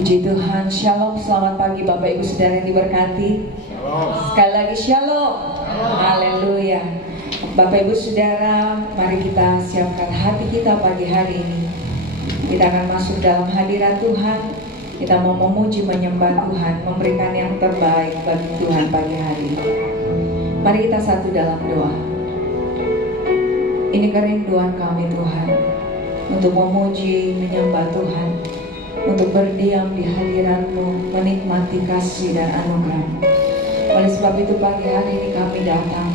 Puji Tuhan, Shalom, selamat pagi Bapak Ibu Saudara yang diberkati. Shalom. Sekali lagi Shalom. Haleluya. Bapak Ibu Saudara, mari kita siapkan hati kita pagi hari ini. Kita akan masuk dalam hadirat Tuhan. Kita mau memuji, menyembah Tuhan, memberikan yang terbaik bagi Tuhan pagi hari ini. Mari kita satu dalam doa. Ini kerinduan kami Tuhan, untuk memuji, menyembah Tuhan, untuk berdiam di hadirat-Mu, menikmati kasih dan anugerah. Oleh sebab itu pagi hari ini kami datang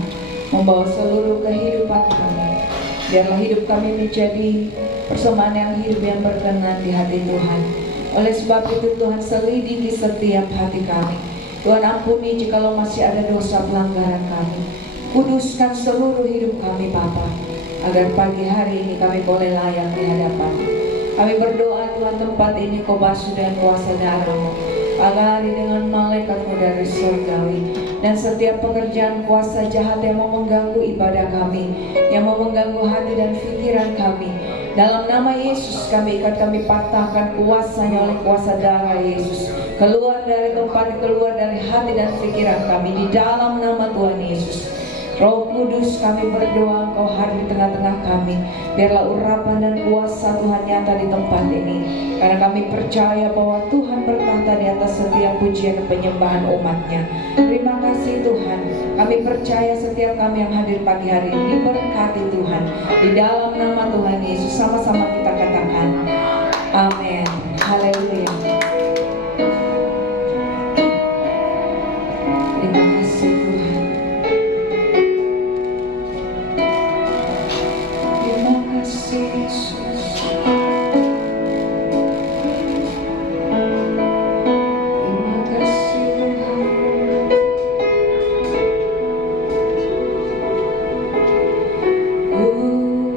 membawa seluruh kehidupan kami. Biarlah hidup kami menjadi persembahan yang hidup yang berkenan di hati Tuhan. Oleh sebab itu Tuhan, selidiki setiap hati kami. Tuhan, ampuni jikalau masih ada dosa pelanggaran kami. Kuduskan seluruh hidup kami Bapa, agar pagi hari ini kami boleh layak di hadapan. Kami berdoa Tuhan, tempat ini Kau basuh dengan kuasa darah-Mu, pagari dengan malaikat-Mu dari surgawi, dan setiap pekerjaan kuasa jahat yang mau mengganggu ibadah kami, yang mau mengganggu hati dan pikiran kami, dalam nama Yesus kami ikat, kami patahkan kuasanya oleh kuasa darah Yesus. Keluar dari tempat, keluar dari hati dan pikiran kami di dalam nama Tuhan Yesus. Roh Kudus, kami berdoa Engkau hadir di tengah-tengah kami. Biarlah urapan dan kuasa Tuhan nyata di tempat ini, karena kami percaya bahwa Tuhan bertahta di atas setiap pujian dan penyembahan umat-Nya. Terima kasih Tuhan. Kami percaya setiap kami yang hadir pagi hari ini diberkati Tuhan. Di dalam nama Tuhan Yesus sama-sama kita katakan amin. Haleluya. Terima kasih Tuhan. Terima kasih Yesus. Terima kasih Tuhan. Ku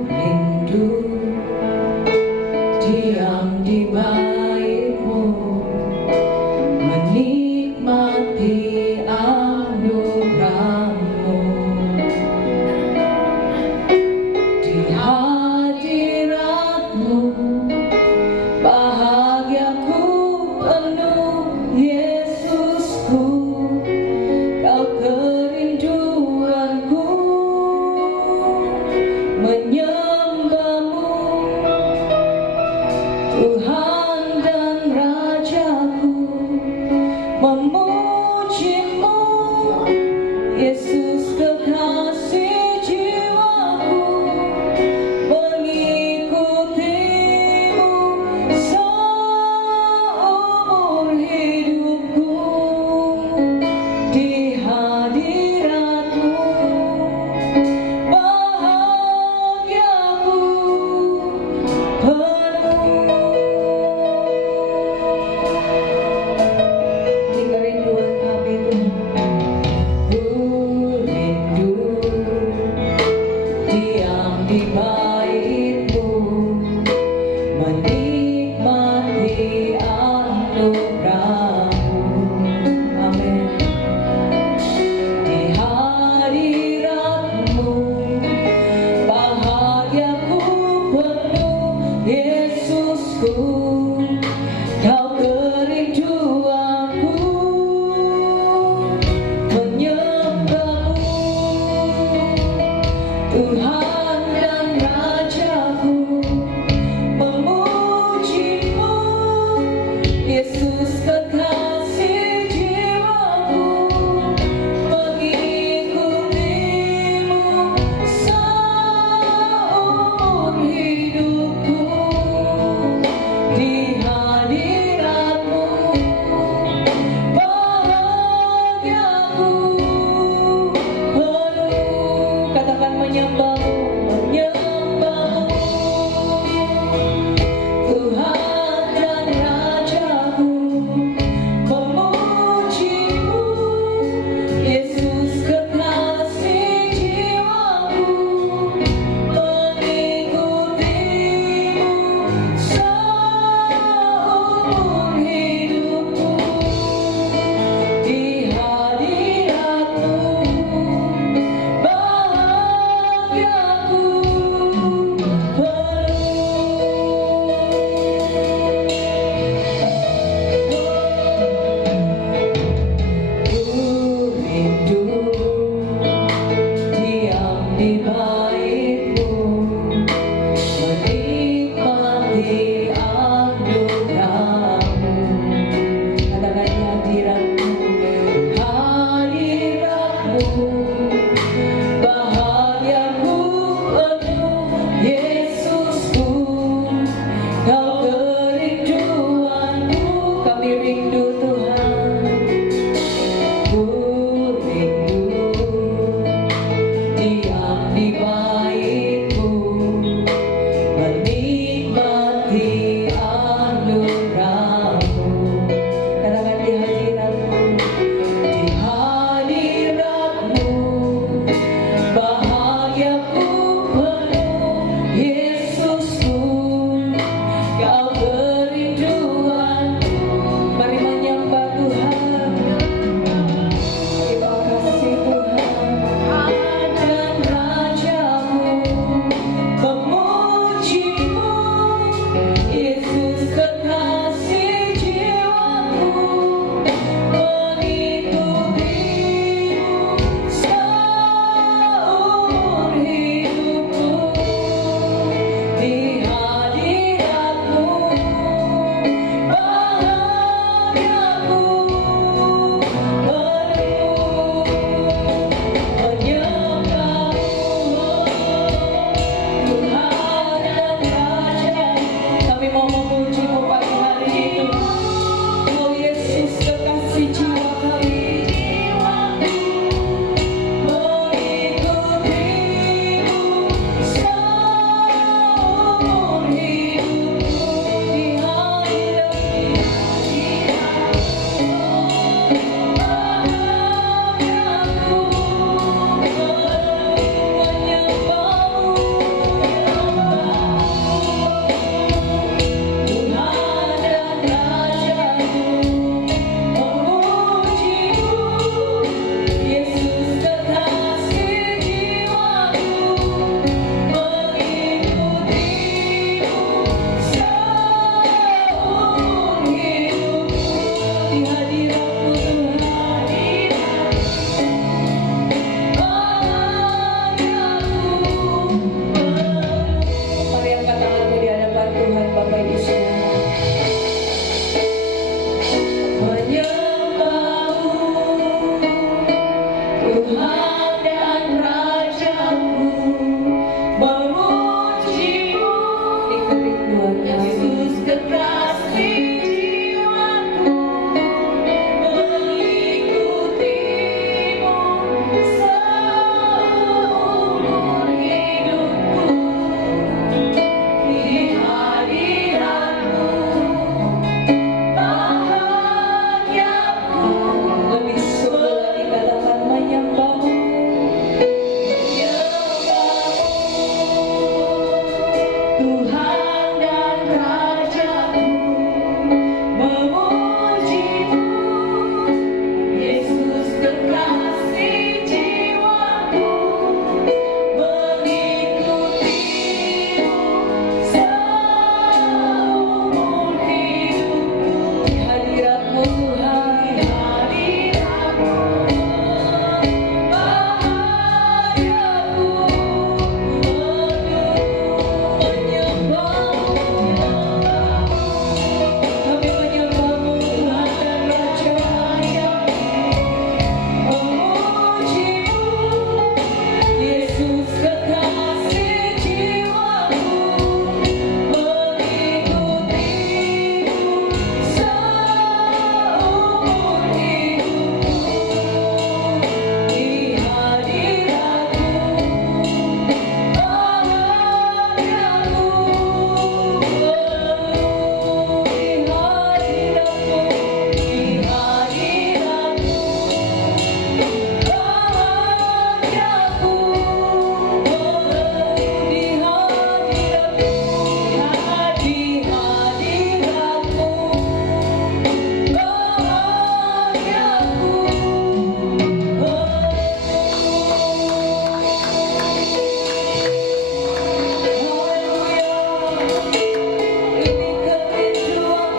rindu diam di bait-Mu,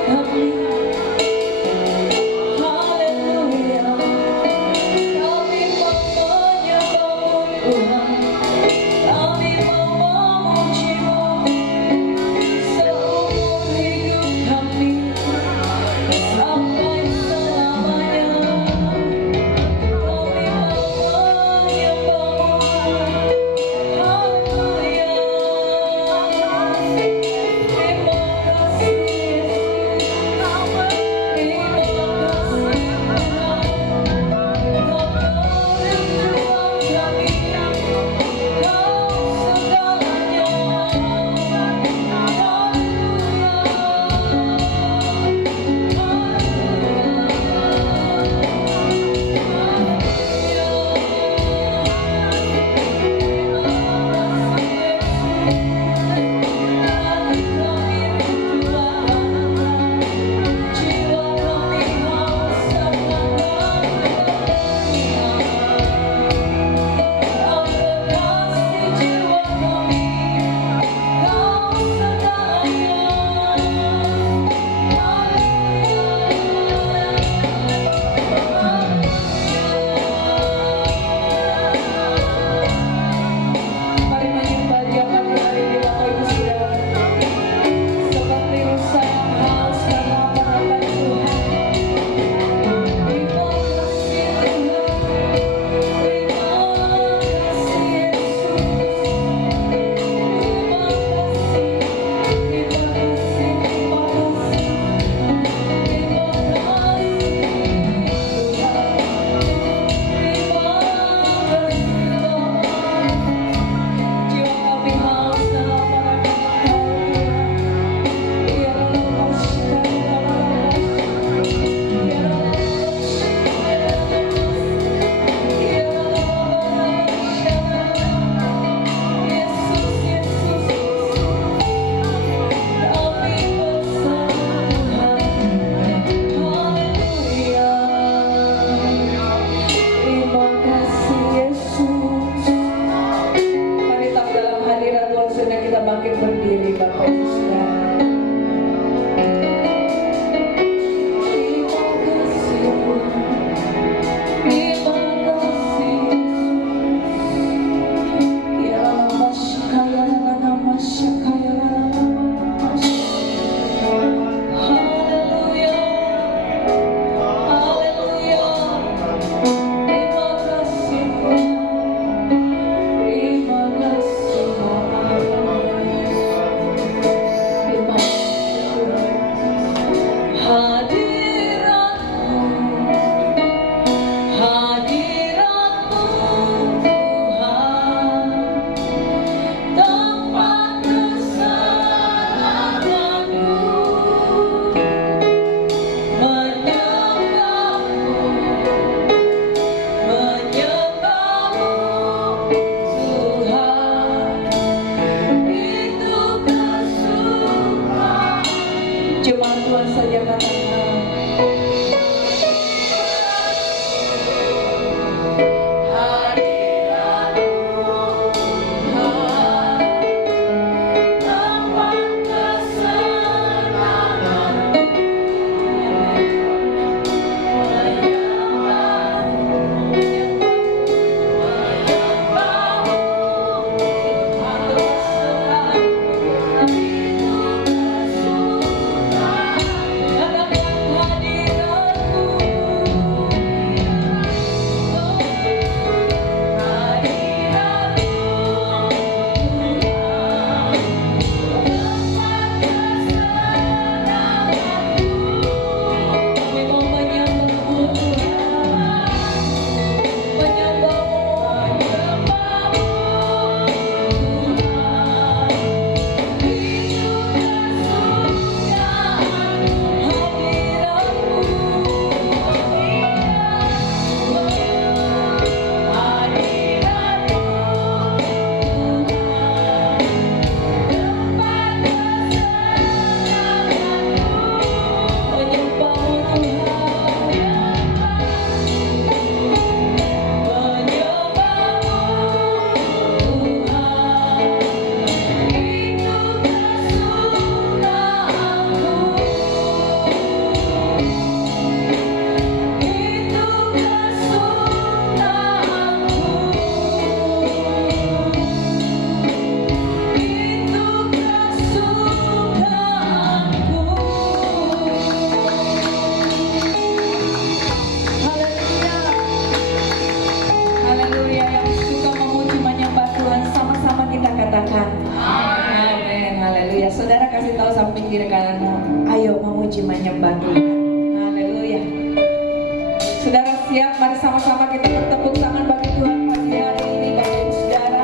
kami. Haleluya, kami mau menyembah-Mu Tuhan, kami mau memuji-Mu seumur hidup kami sampai selamanya. Kami mau menyembah-Mu. Haleluya, terima kasih Yesus. Tuhan. Haleluya. Saudara siap? Mari sama-sama kita bertepuk tangan bagi Tuhan pagi hari ini, Bapak Ibu Saudara.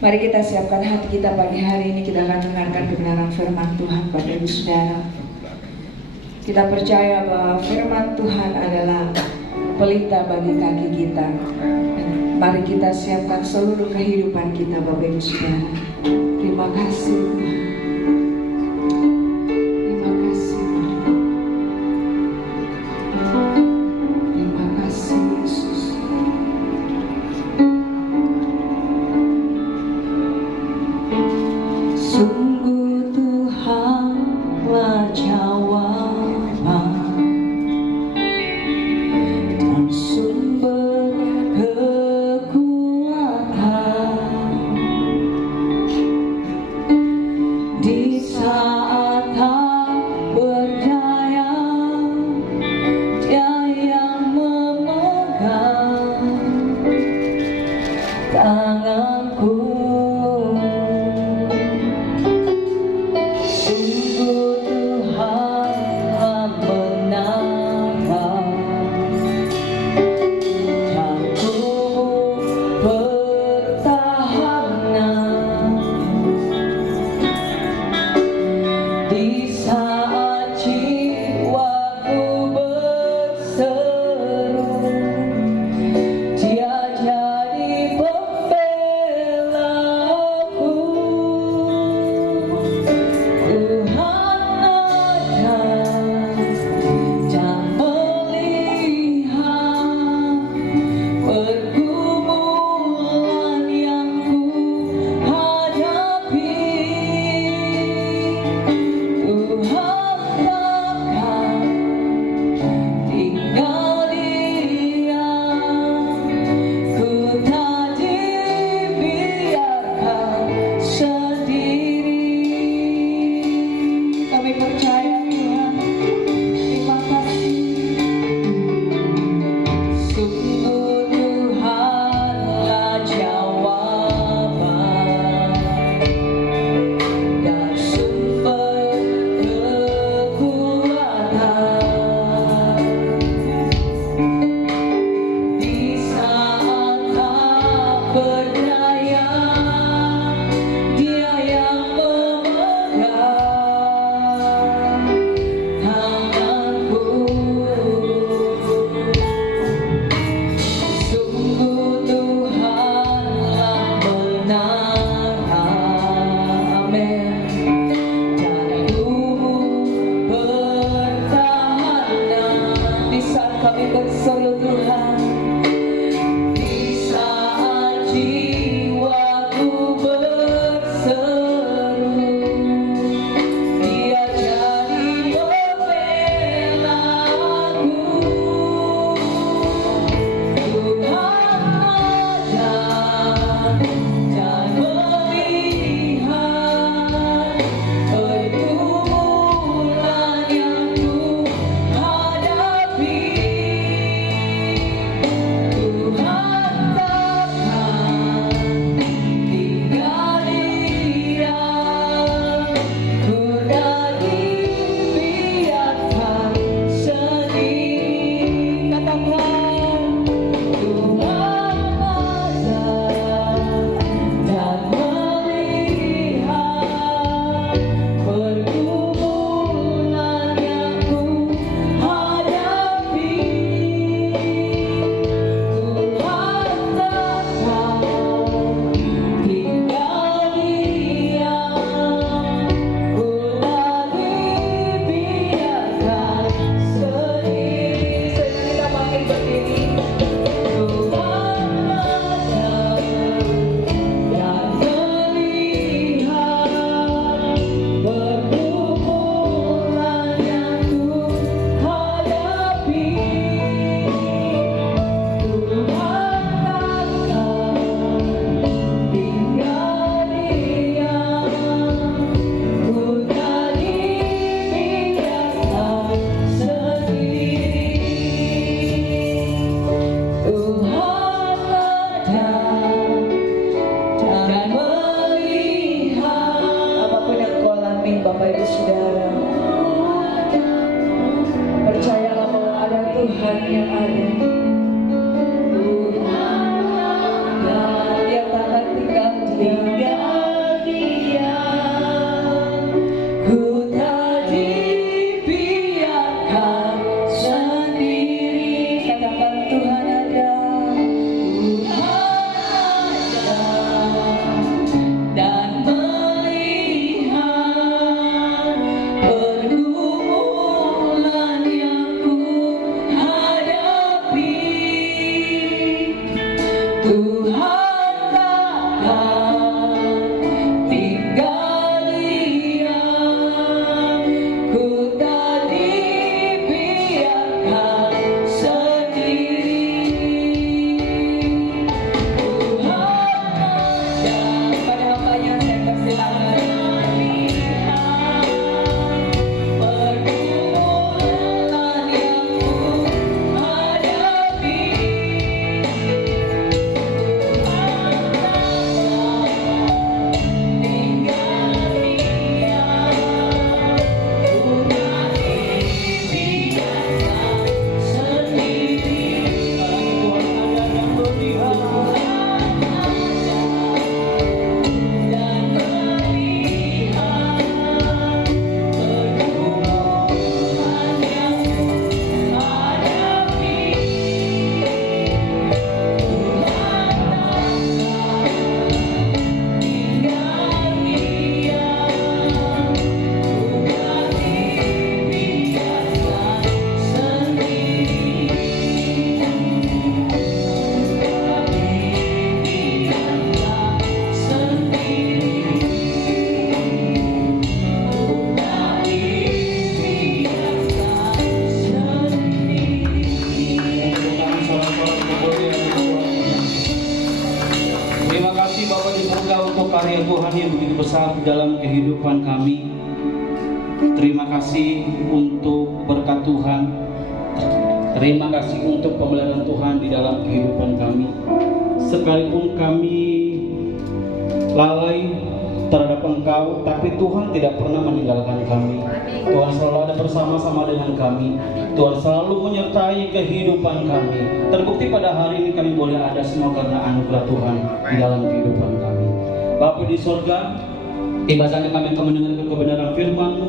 Mari kita siapkan hati kita pagi hari ini, kita akan dengarkan kebenaran firman Tuhan Bapak Ibu Saudara. Kita percaya bahwa firman Tuhan adalah pelita bagi kaki kita. Mari kita siapkan seluruh kehidupan kita Bapak Ibu Saudara. Terima kasih Tuhan. Terima kasih. Terima kasih tanganku. Sungguh Tuhan menangkan jangkaumu pertahanan di saat jiwaku berseru. Dia jadi pembelaku. Tuhan ada dan melihat pergumulan yang ku hadapi. Tuhan takkan tinggal diam. Ku tak dibiarkan sendiri. Kami percaya Tuhan. Terima kasih. Sungguh Tuhanlah jawaban dan sumber kekuatan di saat tak berdaya. Dia yang memegang tanganku. Sungguh Tuhanlah menangkan. Amin. Jangkaumu pertahanan di saat kami berseru Tuhan. Di saat jiwaku berseru, Dia jadi pembelaku. Tuhan ada dan melihat pergumulan yang ku hadapi. Tuhan takkan tinggal diam. Ku tak dibiarkan sendiri. Katakan, Tuhan ada dan melihat pergumulan yang ku hadapi. Tuhan takkan tinggal diam. Ku tak dibiarkan sendiri. Kita pakai berdiri. Tuhan ada dan melihat pergumulan yang ku hadapi. Tuhan takkan tinggal diam. Ku tak dibiarkan sendiri. Tuhan ada dan melihat. Apapun yang kau alami Bapak Ibu Saudara, percayalah bahwa ada Tuhan yang ada. Tuhan ada, Dia takkan tinggal diam. Ku tak dibiarkan sendiri. Katakan, Tuhan ada. Tuhan ada dan melihat pergumulan yang ku hadapi. Tuhan takkan tinggal diam. Ku tak dibiarkan sendiri. Tuhan ada. Pada hambanya saya persilakan. Pergumulan yang ku hadapi. untuk karya Tuhan yang begitu besar di dalam kehidupan kami. Terima kasih untuk berkat Tuhan. Terima kasih untuk pemeliharaan Tuhan di dalam kehidupan kami. Sekalipun kami lalai terhadap Engkau, tapi Tuhan tidak pernah meninggalkan kami. Tuhan selalu ada bersama-sama dengan kami. Tuhan selalu menyertai kehidupan kami. Terbukti pada hari ini kami boleh ada semua karena anugerah Tuhan di dalam kehidupan kami. Bapa di surga, ibadahnya kami akan mendengarkan kebenaran firman-Mu.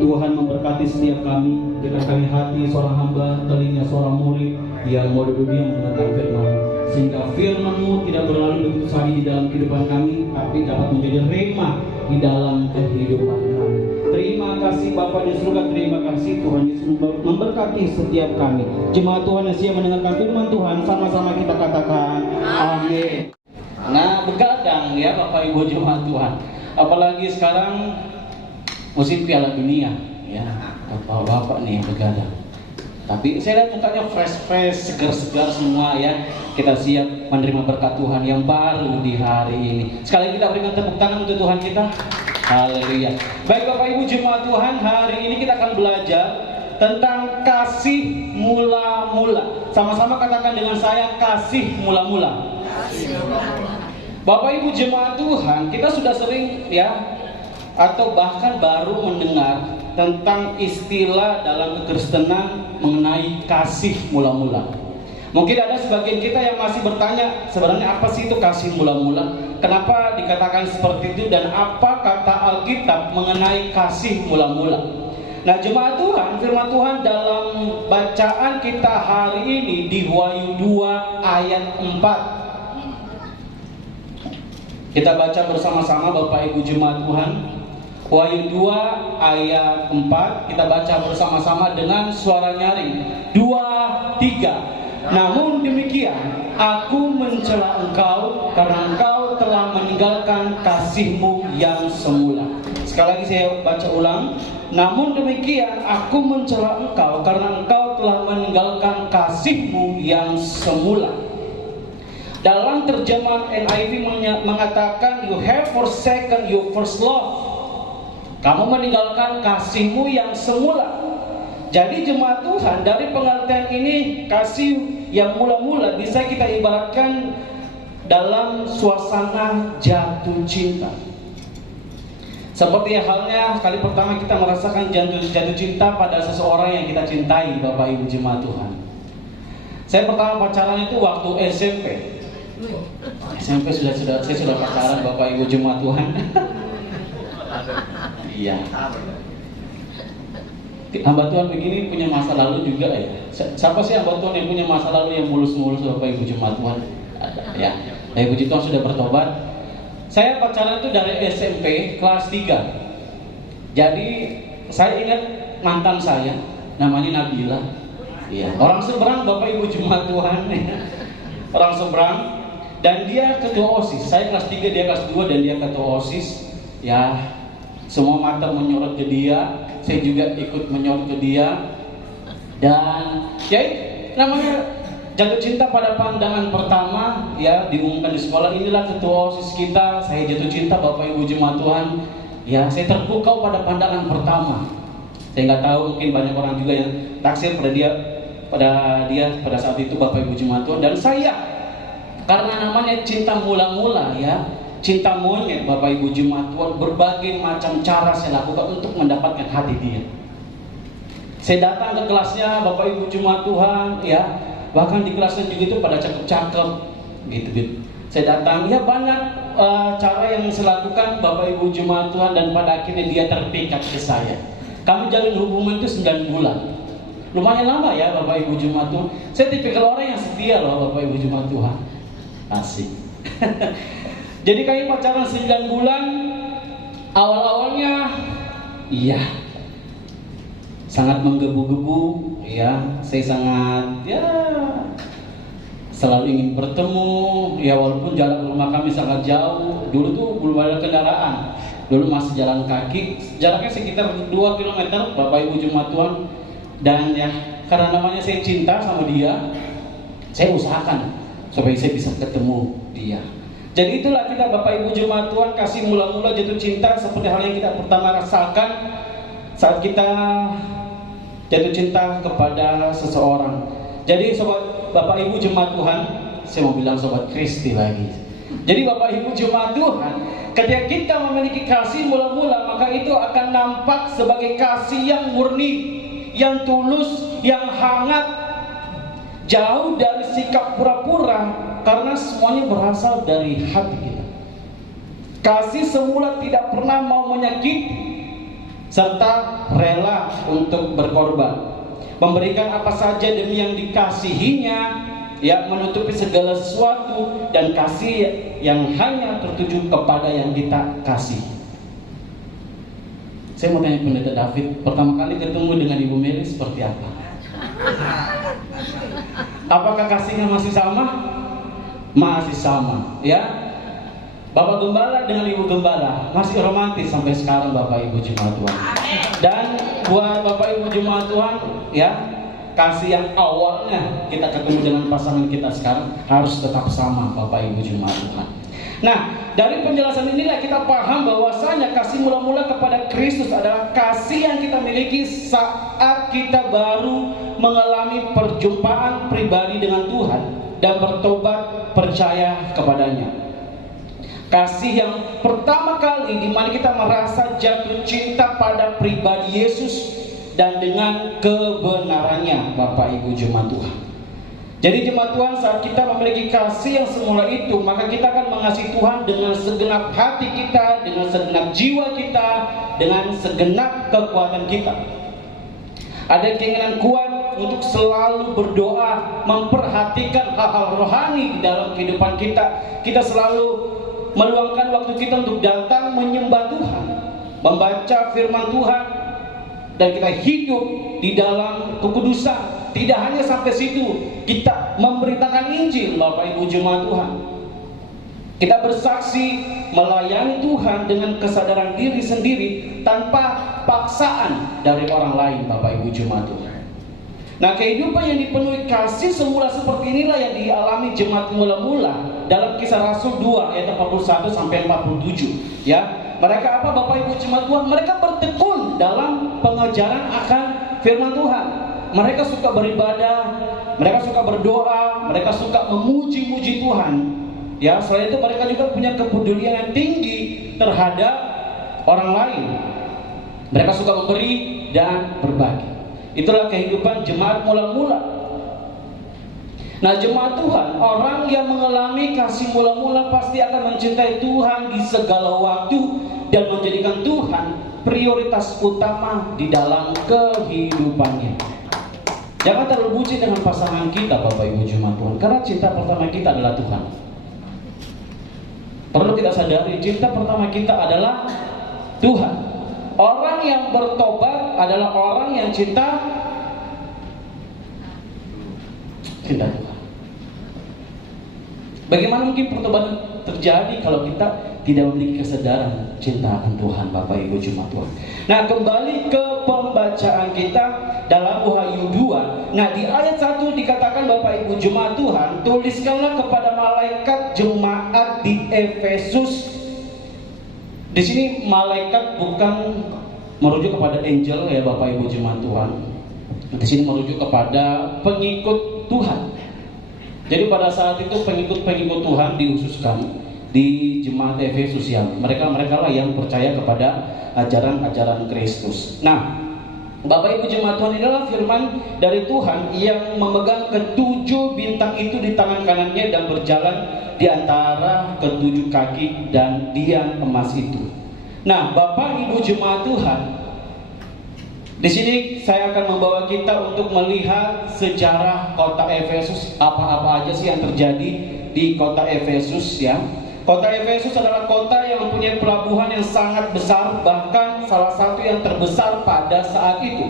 Tuhan memberkati setiap kami, dengan kami hati seorang hamba, telinga seorang murid yang mau duduk diam mendengarkan firman, sehingga firman-Mu tidak berlalu begitu saja di dalam kehidupan kami, tapi dapat menjadi rema di dalam kehidupan kami. Terima kasih Bapa di surga, terima kasih Tuhan Yesus memberkati setiap kami. Jemaat Tuhan yang siap mendengarkan firman Tuhan, sama-sama kita katakan amin. Nah, begadang ya Bapak Ibu jemaat Tuhan, apalagi sekarang musim Piala Dunia ya, bapak-bapak nih yang begadang. Tapi saya lihat mukanya fresh, segar-segar semua ya. Kita siap menerima berkat Tuhan yang baru di hari ini. Sekali kita berikan tepuk tangan untuk Tuhan kita. Haleluya. Baik Bapak Ibu jemaat Tuhan, hari ini kita akan belajar tentang kasih mula-mula. Sama-sama katakan dengan saya, kasih mula-mula. Bapak Ibu jemaat Tuhan, kita sudah sering ya, atau bahkan baru mendengar tentang istilah dalam kekristenan mengenai kasih mula-mula. Mungkin ada sebagian kita yang masih bertanya, sebenarnya apa sih itu kasih mula-mula? Kenapa dikatakan seperti itu dan apa kata Alkitab mengenai kasih mula-mula? Nah jemaat Tuhan, firman Tuhan dalam bacaan kita hari ini di Wahyu 2 ayat 4. Kita baca bersama-sama Bapak Ibu jemaat Tuhan. Wahyu 2 ayat 4, kita baca bersama-sama dengan suara nyaring. 2, 3. Namun demikian, aku mencela engkau karena engkau telah meninggalkan kasihmu yang semula. Sekali lagi saya baca ulang. Namun demikian, aku mencela engkau karena engkau telah meninggalkan kasihmu yang semula. Dalam terjemahan NIV mengatakan, you have forsaken your first love. Kamu meninggalkan kasihmu yang semula. Jadi jemaat Tuhan, dari pengertian ini, kasih yang mula-mula bisa kita ibaratkan dalam suasana jatuh cinta. Seperti halnya kali pertama kita merasakan jatuh cinta pada seseorang yang kita cintai, Bapak Ibu jemaat Tuhan. Saya pertama pacaran itu waktu SMP. SMP saya sudah pacaran, Bapak Ibu jemaat Tuhan. Iya. Hamba Tuhan begini punya masa lalu juga ya. Siapa sih hamba Tuhan yang punya masa lalu yang mulus-mulus, Bapak Ibu jemaat Tuhan? Ada ya. Ibu Tuhan sudah bertobat. Saya pacaran itu dari SMP kelas 3. Jadi saya ingat mantan saya namanya Nabila. Iya. Orang seberang Bapak Ibu jemaat Tuhan. Orang seberang, dan dia ketua OSIS. Saya kelas 3, dia kelas 2 dan dia ketua OSIS. Ya. Semua mata menyorot ke dia, saya juga ikut menyorot ke dia. Dan ya namanya jatuh cinta pada pandangan pertama ya, diumumkan di sekolah, inilah ketua OSIS kita. Saya jatuh cinta Bapak Ibu jemaat Tuhan. Ya, saya terpukau pada pandangan pertama. Saya nggak tahu, mungkin banyak orang juga yang taksir pada dia pada saat itu Bapak Ibu jemaat Tuhan. Dan saya karena namanya cinta mula-mula ya, cinta monyet Bapak Ibu jemaat Tuhan, berbagai macam cara saya lakukan untuk mendapatkan hati dia. Saya datang ke kelasnya Bapak Ibu jemaat Tuhan ya, bahkan di kelasnya juga itu pada cakep-cakep gitu. Saya datang ya, banyak cara yang saya lakukan Bapak Ibu jemaat Tuhan, dan pada akhirnya dia terpikat ke saya. Kami jalin hubungan itu 9 bulan. Lumayan lama ya Bapak Ibu jemaat Tuhan. Saya tipikal orang yang setia loh Bapak Ibu jemaat Tuhan. Asik. Jadi kami pacaran 9 bulan. Awal-awalnya iya, sangat menggebu-gebu ya. Saya sangat ya selalu ingin bertemu ya, walaupun jarak rumah kami sangat jauh. Dulu tuh belum ada kendaraan, dulu masih jalan kaki, jaraknya sekitar 2 km Bapak Ibu jemaat Tuhan. Dan ya karena namanya saya cinta sama dia, saya usahakan supaya saya bisa ketemu dia. Jadi itulah kita Bapak Ibu Jemaat Tuhan, kasih mula-mula jatuh cinta seperti hal yang kita pertama rasakan saat kita jatuh cinta kepada seseorang. Jadi sobat Bapak Ibu Jemaat Tuhan, saya mau bilang sobat Kristi lagi. Jadi Bapak Ibu Jemaat Tuhan, ketika kita memiliki kasih mula-mula, maka itu akan nampak sebagai kasih yang murni, yang tulus, yang hangat, jauh dari sikap pura-pura, karena semuanya berasal dari hati kita. Kasih semula tidak pernah mau menyakiti, serta rela untuk berkorban, memberikan apa saja demi yang dikasihinya, ya, menutupi segala sesuatu, dan kasih yang hanya tertuju kepada yang kita kasih. Saya mau tanya Pendeta David, pertama kali ketemu dengan Ibu Mary seperti apa? Apakah kasihnya masih sama? Masih sama, ya. Bapak Gembala dengan Ibu Gembala masih romantis sampai sekarang Bapak Ibu Jemaat Tuhan. Dan buat Bapak Ibu Jemaat Tuhan, ya, kasih yang awalnya kita ketemu dengan pasangan kita sekarang harus tetap sama Bapak Ibu Jemaat Tuhan. Nah, dari penjelasan inilah kita paham bahwasanya kasih mula-mula kepada Kristus adalah kasih yang kita miliki saat kita baru mengalami perjumpaan pribadi dengan Tuhan dan bertobat percaya kepadanya. Kasih yang pertama kali di mana kita merasa jatuh cinta pada pribadi Yesus dan dengan kebenarannya, Bapak Ibu Jemaat Tuhan. Jadi Jemaat Tuhan, saat kita memiliki kasih yang semula itu, maka kita akan mengasihi Tuhan dengan segenap hati kita, dengan segenap jiwa kita, dengan segenap kekuatan kita. Ada keinginan kuat untuk selalu berdoa, memperhatikan hal-hal rohani di dalam kehidupan kita. Kita selalu meluangkan waktu kita untuk datang menyembah Tuhan, membaca firman Tuhan, dan kita hidup di dalam kekudusan. Tidak hanya sampai situ, kita memberitakan Injil, Bapak Ibu Jemaat Tuhan. Kita bersaksi melayani Tuhan dengan kesadaran diri sendiri tanpa paksaan dari orang lain, Bapak Ibu Jemaat Tuhan. Nah, kehidupan yang dipenuhi kasih semula seperti inilah yang dialami jemaat mula-mula dalam Kisah Rasul 2 ayat 41 sampai 47, ya. Mereka apa, Bapak Ibu Jemaat Tuhan? Mereka bertekun dalam pengajaran akan firman Tuhan. Mereka suka beribadah, mereka suka berdoa, mereka suka memuji-muji Tuhan. Ya, selain itu mereka juga punya kepedulian yang tinggi terhadap orang lain. Mereka suka memberi dan berbagi. Itulah kehidupan jemaat mula-mula. Nah, jemaat Tuhan, orang yang mengalami kasih mula-mula pasti akan mencintai Tuhan di segala waktu dan menjadikan Tuhan prioritas utama di dalam kehidupannya. Jangan terlalu bucin dengan pasangan kita, Bapak Ibu Jemaat Tuhan, karena cinta pertama kita adalah Tuhan. Perlu kita sadari, cinta pertama kita adalah Tuhan. Orang yang bertobat adalah orang yang cinta Tuhan. Bagaimana mungkin pertobatan terjadi kalau kita tidak memiliki kesadaran cinta akan Tuhan, Bapak Ibu Jemaat Tuhan. Nah, kembali ke pembacaan kita dalam Wahyu 2. Nah, di ayat 1 dikatakan, Bapak Ibu Jemaat Tuhan, tuliskanlah kepada malaikat jemaat di Efesus. Di sini malaikat bukan merujuk kepada angel, ya Bapak Ibu Jemaat Tuhan. Di sini merujuk kepada pengikut Tuhan. Jadi pada saat itu pengikut-pengikut Tuhan dihususkan di jemaat Efesus, yang mereka lah yang percaya kepada ajaran-ajaran Kristus. Nah, Bapak Ibu Jemaat Tuhan, inilah firman dari Tuhan yang memegang ketujuh bintang itu di tangan kanannya dan berjalan di antara ketujuh kaki dan tiang emas itu. Nah, Bapak Ibu Jemaat Tuhan, di sini saya akan membawa kita untuk melihat sejarah kota Efesus, apa-apa aja sih yang terjadi di kota Efesus, ya. Kota Efesus adalah kota yang mempunyai pelabuhan yang sangat besar, bahkan salah satu yang terbesar pada saat itu.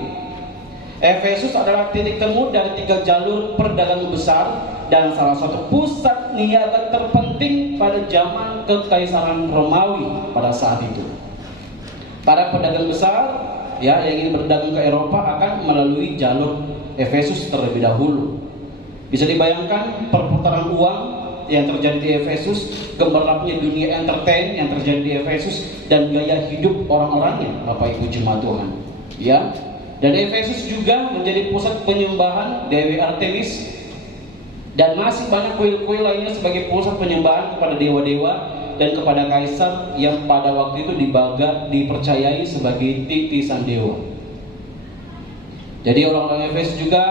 Efesus adalah titik temu dari 3 jalur perdagangan besar dan salah satu pusat niaga terpenting pada zaman Kekaisaran Romawi pada saat itu. Para pedagang besar, ya, yang ingin berdagang ke Eropa akan melalui jalur Efesus terlebih dahulu. Bisa dibayangkan perputaran uang yang terjadi di Efesus, gemerlapnya dunia entertain yang terjadi di Efesus, dan gaya hidup orang-orangnya, Bapak Ibu jemaat Tuhan. Ya, dan Efesus juga menjadi pusat penyembahan Dewi Artemis, dan masih banyak kuil-kuil lainnya sebagai pusat penyembahan kepada dewa-dewa dan kepada kaisar yang pada waktu itu dipercayai sebagai titisan dewa. Jadi orang-orang Efesus juga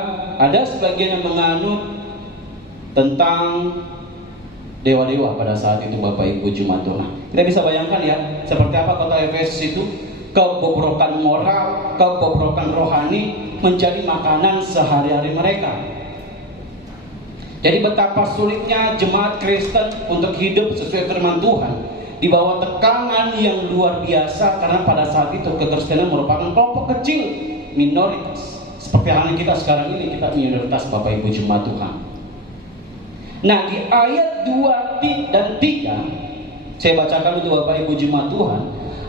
ada sebagian yang menganut tentang dewa-dewa pada saat itu, Bapak Ibu jemaat Tuhan. Kita bisa bayangkan ya, seperti apa kota Efesus itu, kebobrokan moral, kebobrokan rohani menjadi makanan sehari-hari mereka. Jadi betapa sulitnya jemaat Kristen untuk hidup sesuai firman Tuhan di bawah tekanan yang luar biasa, karena pada saat itu kekristenan merupakan kelompok kecil, minoritas. Seperti halnya kita sekarang ini, kita minoritas, Bapak Ibu jemaat Tuhan. Nah, di ayat 2 dan 3 saya bacakan untuk Bapak Ibu jemaat Tuhan.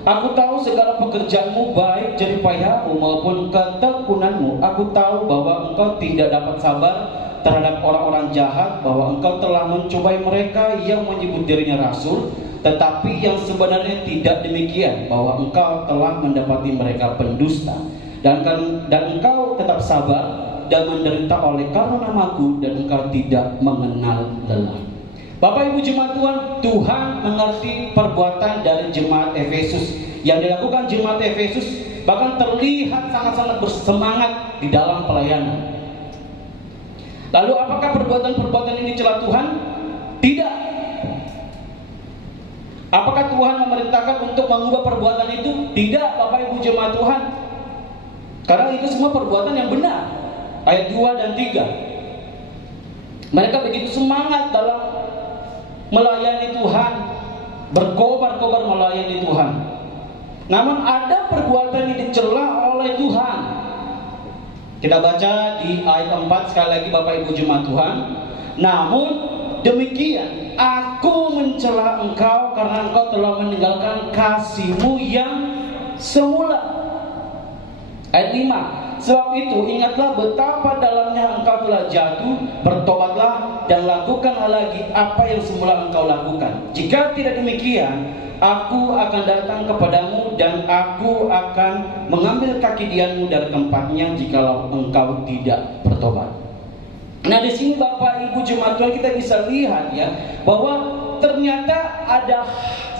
Aku tahu segala pekerjaanmu, baik jerih payahmu maupun ketekunanmu. Aku tahu bahwa engkau tidak dapat sabar terhadap orang-orang jahat, bahwa engkau telah mencobai mereka yang menyebut dirinya rasul, tetapi yang sebenarnya tidak demikian, bahwa engkau telah mendapati mereka pendusta, dan engkau tetap sabar dan menderita oleh karena namaku, dan engkau tidak mengenal lelah. Bapak Ibu jemaat Tuhan, Tuhan mengerti perbuatan dari jemaat Efesus. Yang dilakukan jemaat Efesus bahkan terlihat sangat-sangat bersemangat di dalam pelayanan. Lalu apakah perbuatan-perbuatan ini dicela Tuhan? Tidak. Apakah Tuhan memerintahkan untuk mengubah perbuatan itu? Tidak, Bapak Ibu jemaat Tuhan. Karena itu semua perbuatan yang benar. Ayat 2 dan 3. Mereka begitu semangat dalam melayani Tuhan, berkobar-kobar melayani Tuhan. Namun ada perbuatan yang dicela oleh Tuhan. Kita baca di ayat 4 sekali lagi, Bapak Ibu jemaat Tuhan. Namun demikian, aku mencela engkau karena engkau telah meninggalkan kasihmu yang semula. Ayat 5. Sebab itu ingatlah betapa dalamnya engkau telah jatuh, bertobatlah dan lakukanlah lagi apa yang semula engkau lakukan. Jika tidak demikian, aku akan datang kepadamu dan aku akan mengambil kaki dianmu dari tempatnya jikalau engkau tidak bertobat. Nah, di sini Bapak Ibu jemaat Tuhan, kita bisa lihat ya, bahwa ternyata ada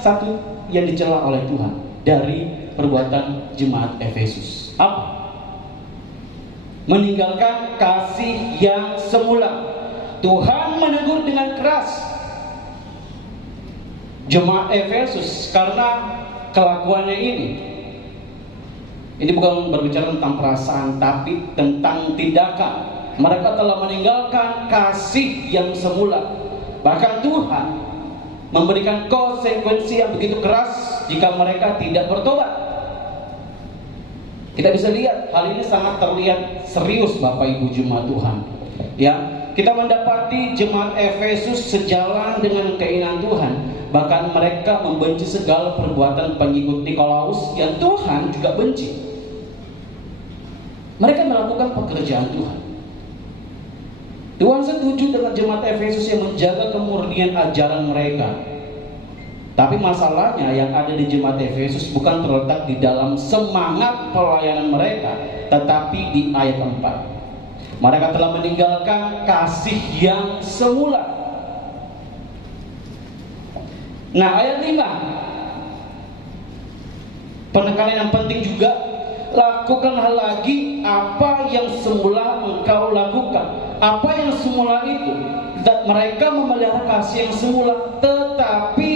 satu yang dicela oleh Tuhan dari perbuatan jemaat Efesus. Apa? Meninggalkan kasih yang semula. Tuhan menegur dengan keras jemaat Efesus karena kelakuannya ini. Ini bukan berbicara tentang perasaan, tapi tentang tindakan. Mereka telah meninggalkan kasih yang semula. Bahkan Tuhan memberikan konsekuensi yang begitu keras jika mereka tidak bertobat. Kita bisa lihat hal ini sangat terlihat serius, Bapak Ibu jemaat Tuhan. Ya, kita mendapati jemaat Efesus sejalan dengan keinginan Tuhan. Bahkan mereka membenci segala perbuatan pengikut Nikolaus yang Tuhan juga benci. Mereka melakukan pekerjaan Tuhan. Tuhan setuju dengan jemaat Efesus yang menjaga kemurnian ajaran mereka. Tapi masalahnya yang ada di jemaat Efesus bukan terletak di dalam semangat pelayanan mereka, tetapi di ayat 4. Mereka telah meninggalkan kasih yang semula. Nah, ayat 5. Penekanan yang penting juga, lakukanlah lagi apa yang semula engkau lakukan. Apa yang semula itu? Mereka memelihara kasih yang semula, tetapi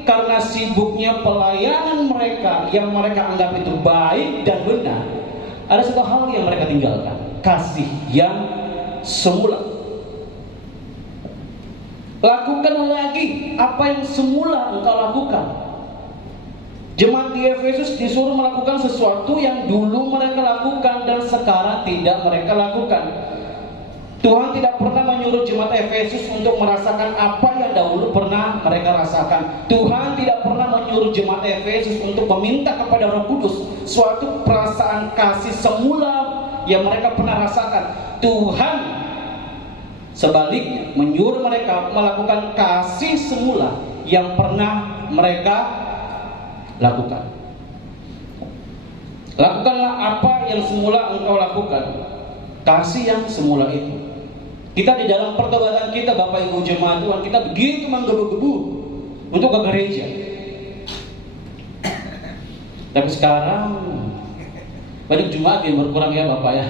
karena sibuknya pelayanan mereka yang mereka anggap itu baik dan benar, ada satu hal yang mereka tinggalkan, kasih yang semula. Lakukan lagi apa yang semula engkau lakukan. Jemaat di Efesus disuruh melakukan sesuatu yang dulu mereka lakukan dan sekarang tidak mereka lakukan. Tuhan tidak pernah menyuruh jemaat Efesus untuk merasakan apa yang dahulu pernah mereka rasakan. Tuhan tidak pernah menyuruh jemaat Efesus untuk meminta kepada Roh Kudus suatu perasaan kasih semula yang mereka pernah rasakan. Tuhan Sebaliknya, menyuruh mereka melakukan kasih semula yang pernah mereka lakukan. Lakukanlah apa yang semula engkau lakukan. Kasih yang semula itu. Kita di dalam pertobatan kita, Bapak Ibu jemaat Tuhan, kita begitu menggebu-gebu untuk ke gereja. Tapi sekarang banyak jemaat yang berkurang ya Bapak ya.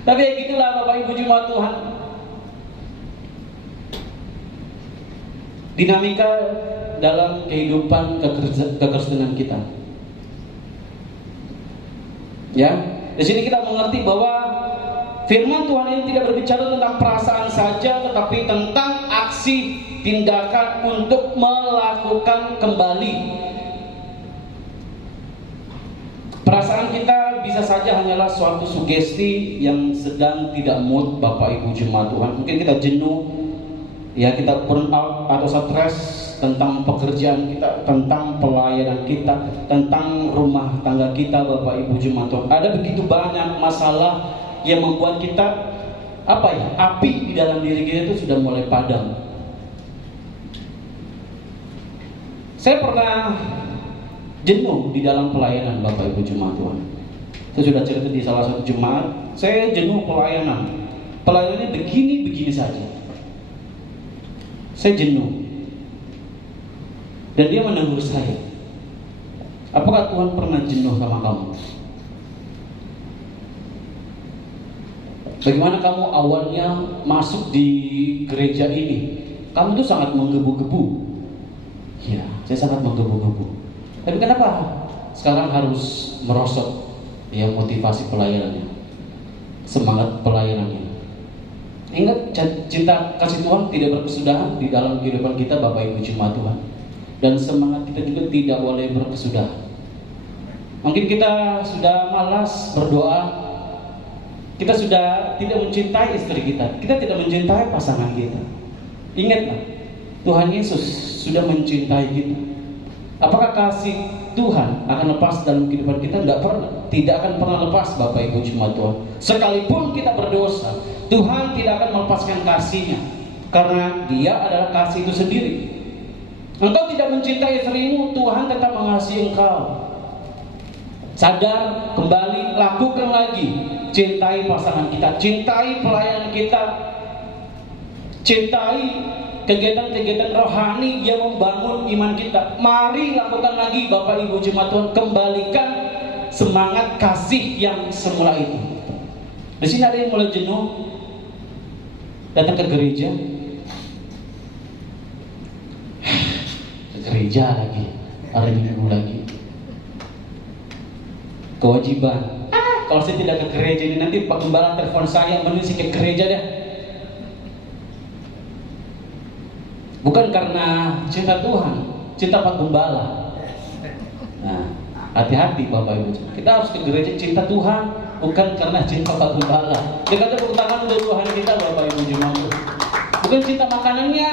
Tapi ya gitulah Bapak Ibu jemaat Tuhan. Dinamika dalam kehidupan kekristenan kita. Ya, di sini kita mengerti bahwa firman Tuhan ini tidak berbicara tentang perasaan saja, tetapi tentang aksi tindakan untuk melakukan kembali. Perasaan kita bisa saja hanyalah suatu sugesti yang sedang tidak mood Bapak Ibu jemaat Tuhan. Mungkin kita jenuh, ya kita burn out atau stres tentang pekerjaan kita, tentang pelayanan kita, tentang rumah tangga kita Bapak Ibu jemaat Tuhan. Ada begitu banyak masalah yang membuat kita api di dalam diri kita itu sudah mulai padam. Saya pernah jenuh di dalam pelayanan Bapak Ibu jemaat Tuhan. Saya sudah cerita di salah satu jemaat, saya jenuh pelayanan. Pelayanannya begini saja. Saya jenuh. Dan dia menegur saya, apakah Tuhan pernah jenuh sama kamu? Bagaimana kamu awalnya masuk di gereja ini? Kamu tuh sangat menggebu-gebu. Ya, saya sangat menggebu-gebu. Tapi kenapa sekarang harus merosot ya motivasi pelayanannya, semangat pelayanannya? Ingat, cinta kasih Tuhan tidak berkesudahan di dalam kehidupan kita Bapak Ibu jemaat Tuhan. Dan semangat kita juga tidak boleh berkesudahan. Mungkin kita sudah malas berdoa, kita sudah tidak mencintai istri kita, kita tidak mencintai pasangan kita. Ingatlah, Tuhan Yesus sudah mencintai kita. Apakah kasih Tuhan akan lepas dalam kehidupan kita? Tidak akan pernah lepas Bapak Ibu jemaat Tuhan. Sekalipun kita berdosa, Tuhan tidak akan melepaskan kasih-Nya, karena Dia adalah kasih itu sendiri. Engkau tidak mencintai istrimu, Tuhan tetap mengasihi engkau. Sadar, kembali, lakukan lagi. Cintai pasangan kita, cintai pelayanan kita, cintai kegiatan-kegiatan rohani yang membangun iman kita. Mari lakukan lagi Bapak Ibu jemaat Tuhan. Kembalikan semangat kasih yang semula itu. Di sini ada yang mulai jenuh datang ke gereja. Gereja lagi, hari Minggu lagi. Kewajiban. Kalau saya tidak ke gereja ini, nanti Pak Gembala telepon saya, mending saya ke gereja deh. Bukan karena cinta Tuhan, cinta Pak Gembala. Nah, hati-hati Bapak Ibu. Kita harus ke gereja cinta Tuhan, bukan karena cinta Pak Gembala. Kita tepuk tangan untuk Tuhan kita Bapak Ibu jemaat. Bukan cinta makanannya,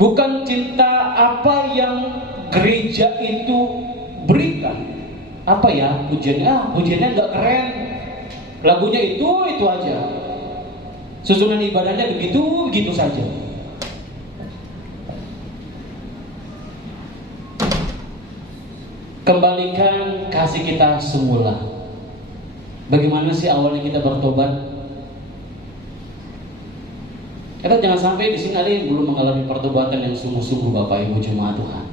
bukan cinta apa yang gereja itu berikan. Apa ya pujiannya? Pujiannya nggak keren, lagunya itu aja, susunan ibadahnya begitu saja. Kembalikan kasih kita semula. Bagaimana sih awalnya kita bertobat? Kita jangan sampai di sini ada yang belum mengalami pertobatan yang sungguh-sungguh Bapak Ibu jemaat Tuhan,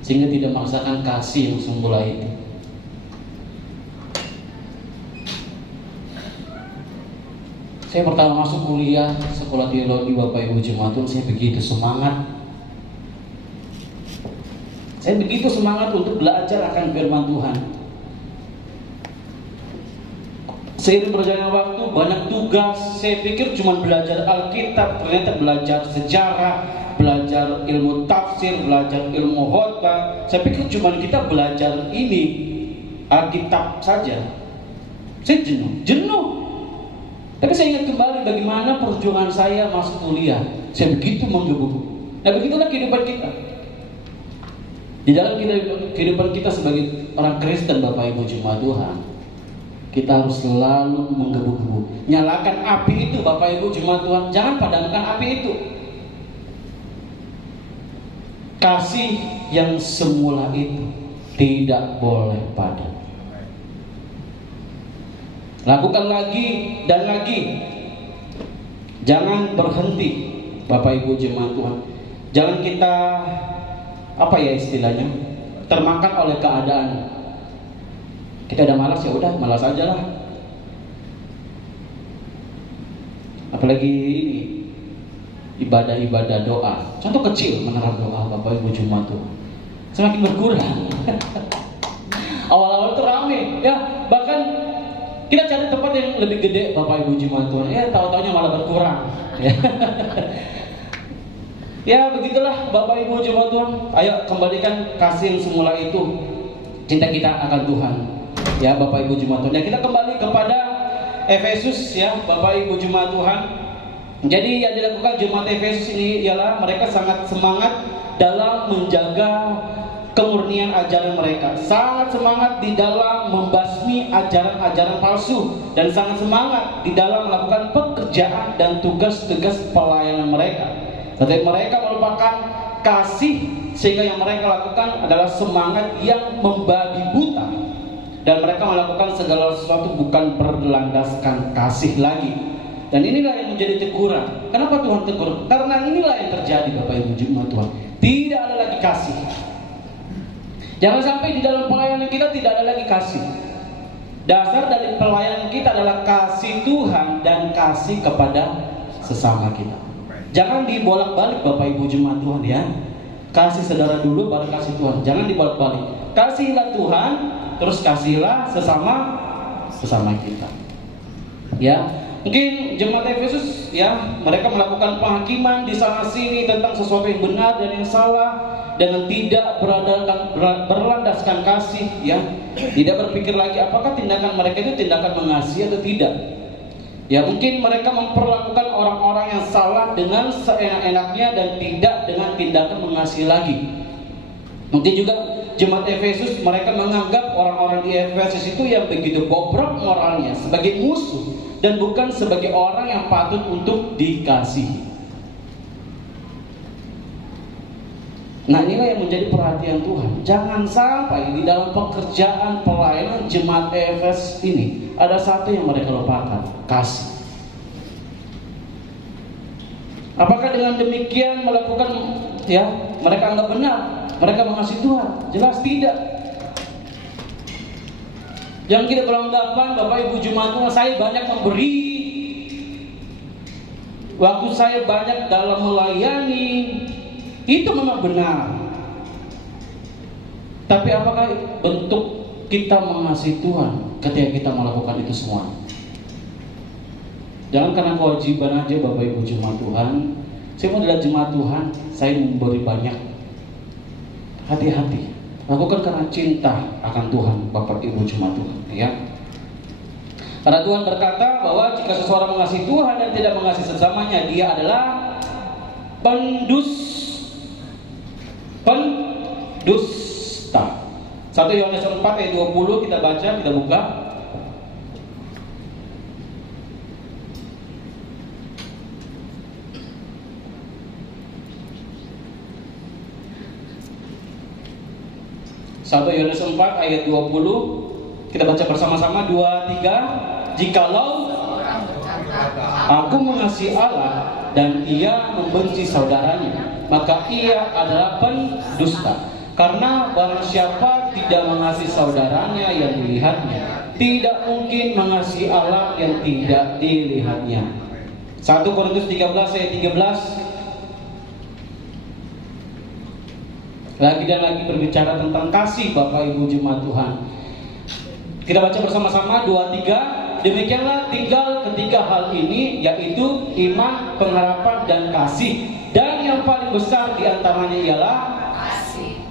sehingga tidak merasakan kasih yang semula itu. Saya pertama masuk kuliah sekolah teologi Bapak Ibu jemaat Tuhan, saya begitu semangat. Saya begitu semangat untuk belajar akan firman Tuhan. Seiring berjalannya waktu, banyak tugas. Saya pikir cuma belajar Alkitab, ternyata belajar sejarah, belajar ilmu tafsir, belajar ilmu khotbah. Saya pikir cuma kita belajar ini Alkitab saja. Saya jenuh. Tapi saya ingat kembali bagaimana perjuangan saya masuk kuliah. Saya begitu menggebu-gebu. Nah, begitulah kehidupan kita. Di dalam kehidupan kita sebagai orang Kristen Bapak Ibu jemaat Tuhan, Kita harus selalu menggebu-gebu. Nyalakan api itu, Bapak Ibu jemaat Tuhan. Jangan padamkan api itu. Kasih yang semula itu tidak boleh padam. Lakukan lagi dan lagi. Jangan berhenti, Bapak Ibu jemaat Tuhan. Jangan kita, apa ya istilahnya, termakan oleh keadaan. Kita udah malas, ya udah malas aja lah. Apalagi ini ibadah-ibadah doa. Contoh kecil menara doa Bapak Ibu jemaat Tuhan. Semakin berkurang. Awal-awal itu rame, ya bahkan kita cari tempat yang lebih gede Bapak Ibu jemaat Tuhan. Ya tahu-taunya malah berkurang. Ya begitulah Bapak Ibu jemaat Tuhan. Ayo kembalikan kasih yang semula itu, cinta kita akan Tuhan. Ya Bapak Ibu jemaat Tuhan. Ya kita kembali kepada Efesus ya Bapak Ibu jemaat Tuhan. Jadi yang dilakukan jemaat Efesus ini ialah mereka sangat semangat dalam menjaga kemurnian ajaran mereka, sangat semangat di dalam membasmi ajaran-ajaran palsu, dan sangat semangat di dalam melakukan pekerjaan dan tugas-tugas pelayanan mereka. Tetapi mereka merupakan kasih, sehingga yang mereka lakukan adalah semangat yang membabi buta, dan mereka melakukan segala sesuatu bukan berlandaskan kasih lagi. Dan inilah yang menjadi teguran. Kenapa Tuhan tegur? Karena inilah yang terjadi Bapak Ibu jemaat Tuhan. Tidak ada lagi kasih. Jangan sampai di dalam pelayanan kita tidak ada lagi kasih. Dasar dari pelayanan kita adalah kasih Tuhan dan kasih kepada sesama kita. Jangan dibolak-balik Bapak Ibu jemaat Tuhan ya. Kasih saudara dulu baru kasih Tuhan. Jangan dibolak-balik. Kasihilah Tuhan, terus kasihilah sesama kita. Ya. Mungkin jemaat Efesus ya, mereka melakukan penghakiman di sana sini tentang sesuatu yang benar dan yang salah dengan tidak berlandaskan kasih ya. Tidak berpikir lagi apakah tindakan mereka itu tindakan mengasihi atau tidak. Ya mungkin mereka memperlakukan orang-orang yang salah dengan seenak-enaknya dan tidak dengan tindakan mengasihi lagi. Mungkin juga jemaat Efesus mereka menganggap orang-orang di Efesus itu yang begitu bobrok moralnya sebagai musuh dan bukan sebagai orang yang patut untuk dikasihi. Nah inilah yang menjadi perhatian Tuhan. Jangan sampai di dalam pekerjaan pelayanan jemaat Efesus ini ada satu yang mereka lupakan, kasih. Apakah dengan demikian melakukan ya mereka anggap benar, mereka mengasihi Tuhan? Jelas tidak. Yang kita beranggapan Bapak Ibu jemaat Tuhan, saya banyak memberi, waktu saya banyak dalam melayani, itu memang benar. Tapi apakah bentuk kita mengasihi Tuhan ketika kita melakukan itu semua? Jangan karena kewajiban aja Bapak Ibu jemaat Tuhan. Saya adalah jemaat Tuhan, saya memberi banyak. Hati-hati. Lakukan karena cinta akan Tuhan, Bapak Ibu jemaat Tuhan, ya. Karena Tuhan berkata bahwa jika seseorang mengasihi Tuhan dan tidak mengasihi sesamanya, dia adalah pendusta. 1 Yohanes 4 ayat 20 kita baca, kita buka. Satu Yohanes 4 ayat 20. Kita baca bersama-sama 2, 3. Jikalau aku mengasihi Allah dan ia membenci saudaranya, maka ia adalah pendusta. Karena barang siapa tidak mengasihi saudaranya yang dilihatnya, tidak mungkin mengasihi Allah yang tidak dilihatnya. 1 Korintus 13 ayat 13. Lagi dan lagi berbicara tentang kasih Bapak Ibu jemaat Tuhan. Kita baca bersama-sama 2, 3. Demikianlah tinggal ketiga hal ini, yaitu iman, pengharapan, dan kasih. Dan yang paling besar diantaranya ialah kasih.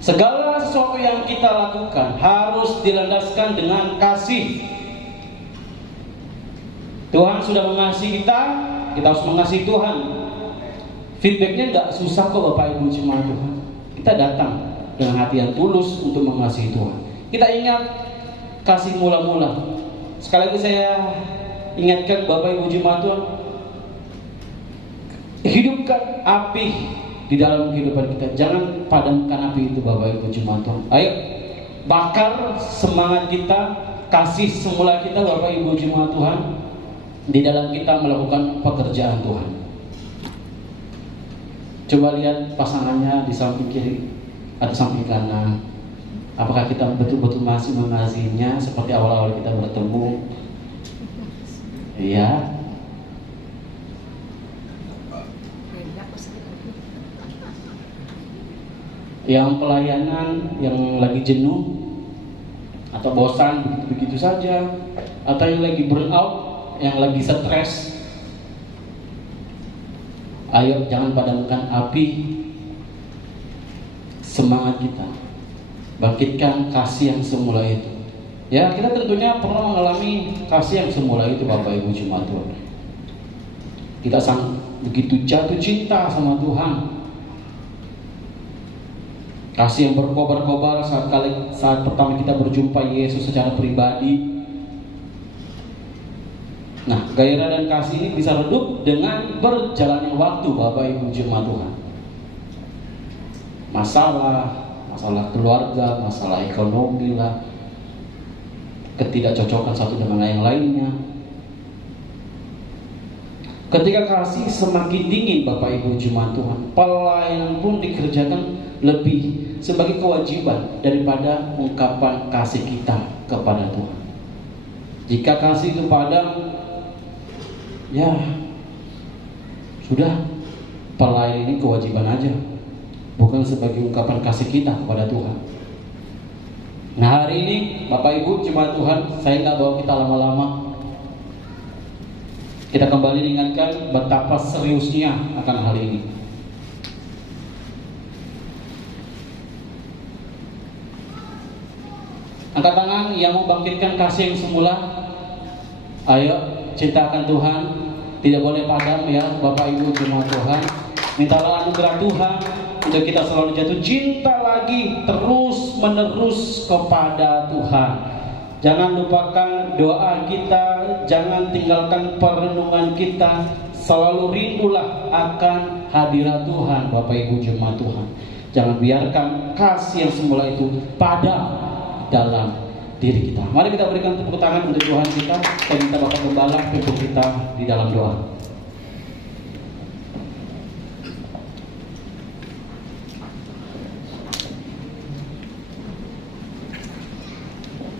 Segala sesuatu yang kita lakukan harus dilandaskan dengan kasih. Tuhan sudah mengasihi kita harus mengasihi Tuhan. Feedbacknya nggak susah kok Bapak Ibu jemaat Tuhan. Kita datang dengan hati yang tulus untuk mengasihi Tuhan. Kita ingat kasih mula-mula. Sekali lagi saya ingatkan Bapak Ibu Jemaat Tuhan, hidupkan api di dalam kehidupan kita. Jangan padamkan api itu Bapak Ibu Jemaat Tuhan. Ayo bakar semangat kita, kasih semula kita Bapak Ibu Jemaat Tuhan di dalam kita melakukan pekerjaan Tuhan. Coba lihat pasangannya di samping kiri atau samping kanan. Apakah kita betul-betul masih mengasihinya seperti awal-awal kita bertemu? Iya. Yang pelayanan yang lagi jenuh atau bosan begitu saja, atau yang lagi burn out, yang lagi stres, ayo jangan padamkan api semangat kita, bangkitkan kasih yang semula itu. Ya, kita tentunya pernah mengalami kasih yang semula itu Bapak Ibu Jemaat Tuhan. Kita begitu jatuh cinta sama Tuhan. Kasih yang berkobar-kobar saat pertama kita berjumpa Yesus secara pribadi. Nah, gairah dan kasih ini bisa redup dengan berjalannya waktu Bapak Ibu Jemaat Tuhan. Masalah keluarga, masalah ekonomi lah, ketidakcocokan satu dengan yang lainnya. Ketika kasih semakin dingin Bapak Ibu Jemaat Tuhan, pelayanan pun dikerjakan lebih sebagai kewajiban daripada ungkapan kasih kita kepada Tuhan. Jika kasih itu padam, ya sudah, pelayanan ini kewajiban aja, bukan sebagai ungkapan kasih kita kepada Tuhan. Nah, hari ini Bapak Ibu Jemaat Tuhan, saya nggak bawa kita lama-lama. Kita kembali diingatkan betapa seriusnya akan hal ini. Angkat tangan yang membangkitkan kasih yang semula. Ayo, cintakan Tuhan, tidak boleh padam ya Bapak Ibu Jemaat Tuhan. Mintalah anugerah Tuhan untuk kita selalu jatuh cinta lagi terus menerus kepada Tuhan. Jangan lupakan doa kita, jangan tinggalkan perenungan kita. Selalu rindulah akan hadirat Tuhan Bapak Ibu Jemaat Tuhan. Jangan biarkan kasih yang semula itu padam dalam diri kita. Mari kita berikan tepuk tangan untuk Tuhan kita. Saya minta Bapak Gembala pimpin kita di dalam doa.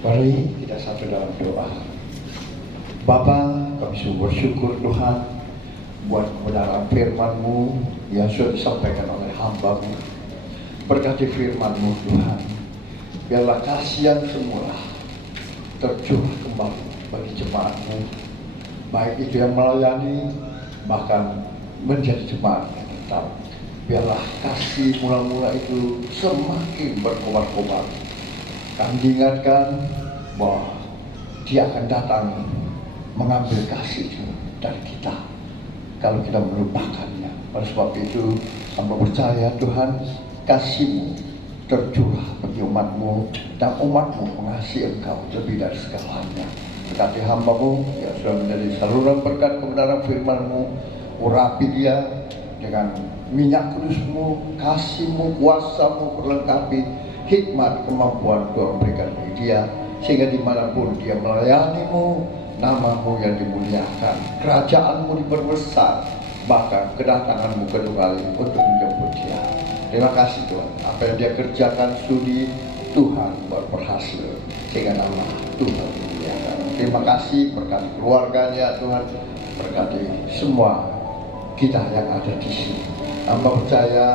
Mari kita satu dalam doa. Bapa, kami sungguh bersyukur Tuhan buat kebenaran firman-Mu yang sudah disampaikan oleh hamba-Mu. Berkati firman-Mu Tuhan, biarlah kasih yang semula tercurah kembali bagi jemaat-Mu, baik itu yang melayani bahkan menjadi jemaat yang tetap. Biarlah kasih mula-mula itu semakin berkobar-kobar. Kami diingatkan bahwa Dia akan datang mengambil kasih dari kita kalau kita melupakannya. Oleh sebab itu, hamba percaya Tuhan, kasih-Mu tercurah bagi umat-Mu, dan umat-Mu mengasihi Engkau lebih dari segalanya. Berkati hamba-Mu yang sudah menjadi saluran berkat kebenaran firman-Mu, urapi dia dengan minyak kudus-Mu, kasih-Mu, kuasa-Mu, perlengkapi hikmat, kemampuan Tuhan berikan bagi dia, sehingga dimanapun dia melayani-Mu, nama-Mu yang dimuliakan, kerajaan-Mu diperbesar, bahkan kedatangan-Mu kedua kali untuk menjemput dia. Terima kasih Tuhan, apa yang dia kerjakan studi Tuhan berhasil, sehingga nama Tuhan dimuliakan. Terima kasih, berkati keluarganya Tuhan, berkati semua kita yang ada di sini. Hamba percaya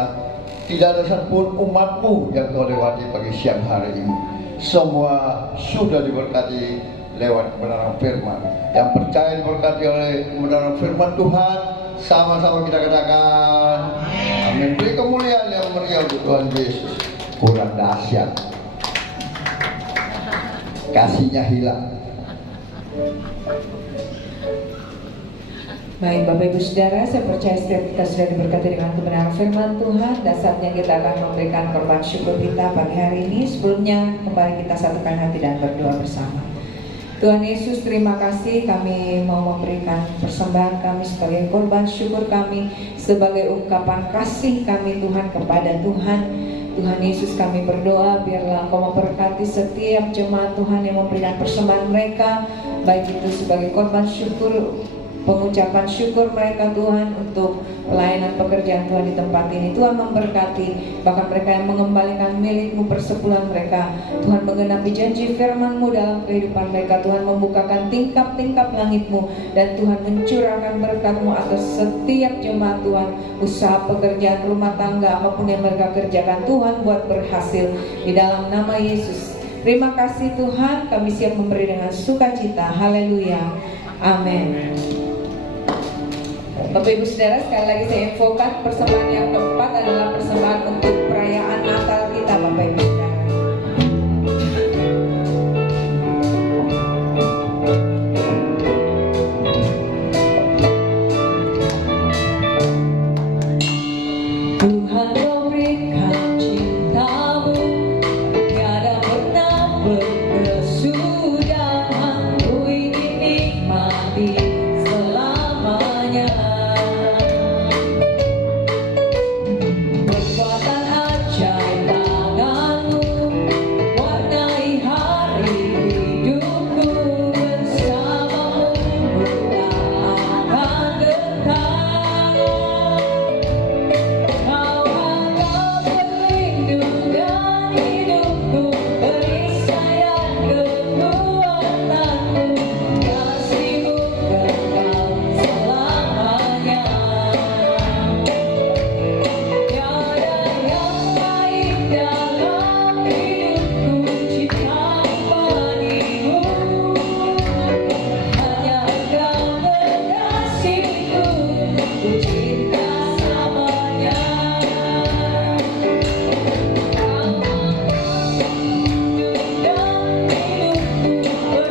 tidak ada satupun umat-Mu yang Kau lewati pagi siang hari ini. Semua sudah diberkati lewat kebenaran firman. Yang percaya diberkati oleh kebenaran firman Tuhan, sama-sama kita katakan amin. Beri kemuliaan yang meriah untuk Tuhan Yesus. Kurang dahsyat, kasihnya hilang. Baik Bapak Ibu Saudara, saya percaya setiap kita sudah diberkati dengan kebenaran firman Tuhan. Dan saatnya kita akan memberikan korban syukur kita pagi hari ini. Sebelumnya kembali kita satukan hati dan berdoa bersama. Tuhan Yesus, terima kasih, kami mau memberikan persembahan kami sebagai korban syukur kami, sebagai ungkapan kasih kami Tuhan kepada Tuhan. Tuhan Yesus, kami berdoa biarlah Engkau memberkati setiap jemaat Tuhan yang memberikan persembahan mereka, baik itu sebagai korban syukur, pengucapan syukur mereka Tuhan untuk pelayanan pekerjaan Tuhan di tempat ini. Tuhan memberkati, bahkan mereka yang mengembalikan milik-Mu persepuluhan mereka. Tuhan menggenapi janji firman-Mu dalam kehidupan mereka. Tuhan membukakan tingkap-tingkap langit-Mu, dan Tuhan mencurahkan berkat-Mu atas setiap jemaat Tuhan. Usaha pekerjaan rumah tangga apapun yang mereka kerjakan, Tuhan buat berhasil di dalam nama Yesus. Terima kasih Tuhan, kami siap memberi dengan sukacita. Haleluya, amin. Bapak Ibu Saudara, sekali lagi saya infokan persembahan yang keempat adalah persembahan untuk perayaan Natal kita Bapak Ibu Saudara. Tuhan memberikan cinta-Mu tiada pernah berkesudahan, ku ingin nikmati selamanya. Kekuatan ajaib tangan-Mu warnai hari hidupku, bersama-Mu tak akan getah. Kau akan berlindung dan hidupku, perisaian kekuatanku, kasih-Mu kekal selamanya. Tiada yang lain dalam hidupku, cinta-Mu padamu, hanya Engkau kekasihku, ku cinta selamanya. Kau dan hidupku,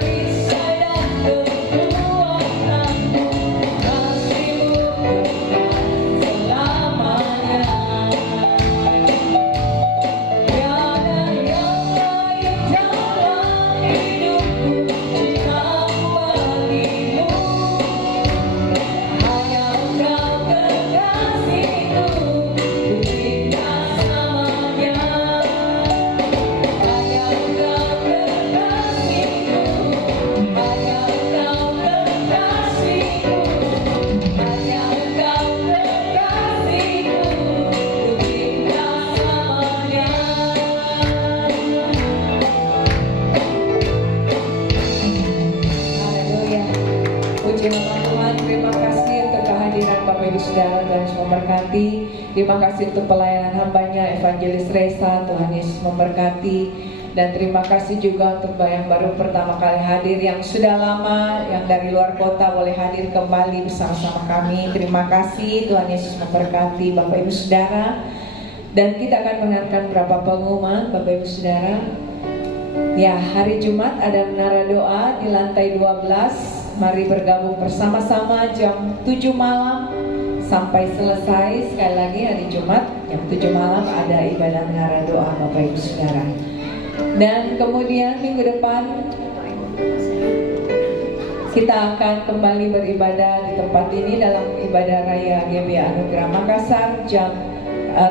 perisai dan kekuatanku, kasih-Mu kekal selamanya. Tiada yang lain dalam hidupku, cinta-Mu bagimu, hanya Engkau kekasihku, ku cinta selamanya. Hanya Engkau kekasihku, hanya Engkau kekasihku, hanya Engkau kekasihku, ku cinta selamanya. Haleluya. Puji nama Tuhan, terima kasih untuk kehadiran Bapak Ibu Saudara, Tuhan Yesus memberkati. Terima kasih untuk pelayanan hambanya Evangelis Reza, Tuhan Yesus memberkati. Dan terima kasih juga untuk yang baru pertama kali hadir, yang sudah lama, yang dari luar kota boleh hadir kembali bersama-sama kami. Terima kasih, Tuhan Yesus memberkati Bapak Ibu Saudara. Dan kita akan mendengarkan beberapa pengumuman Bapak Ibu Saudara. Ya, hari Jumat ada menara doa di lantai 12. Mari bergabung bersama-sama jam 7 malam sampai selesai. Sekali lagi hari Jumat jam 7 malam ada ibadah menara doa Bapak Ibu Saudara. Dan kemudian minggu depan kita akan kembali beribadah di tempat ini dalam ibadah raya GBA Anugerah Makassar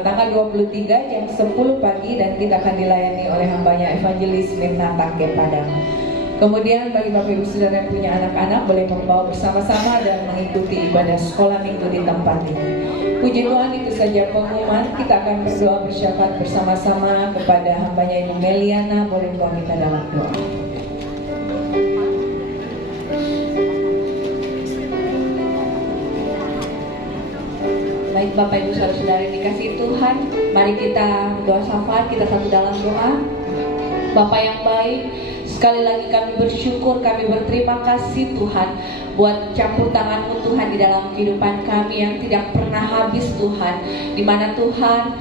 tanggal 23 jam 10 pagi, dan kita akan dilayani oleh hambanya Evangelis Mirna Tangke Padang. Kemudian bagi Bapak Ibu Saudara yang punya anak-anak boleh membawa bersama-sama dan mengikuti ibadah sekolah minggu di tempat ini. Puji Tuhan, itu saja pengumuman. Kita akan berdoa bersyafaat bersama-sama kepada hambanya Ibu Meliana. Boleh bawa kita dalam doa. Baik Bapak Ibu Saudara dikasihi Tuhan, mari kita berdoa syafaat, kita satu dalam doa. Bapa yang baik, sekali lagi kami bersyukur, kami berterima kasih Tuhan buat campur tangan-Mu Tuhan di dalam kehidupan kami yang tidak pernah habis Tuhan. Di mana Tuhan,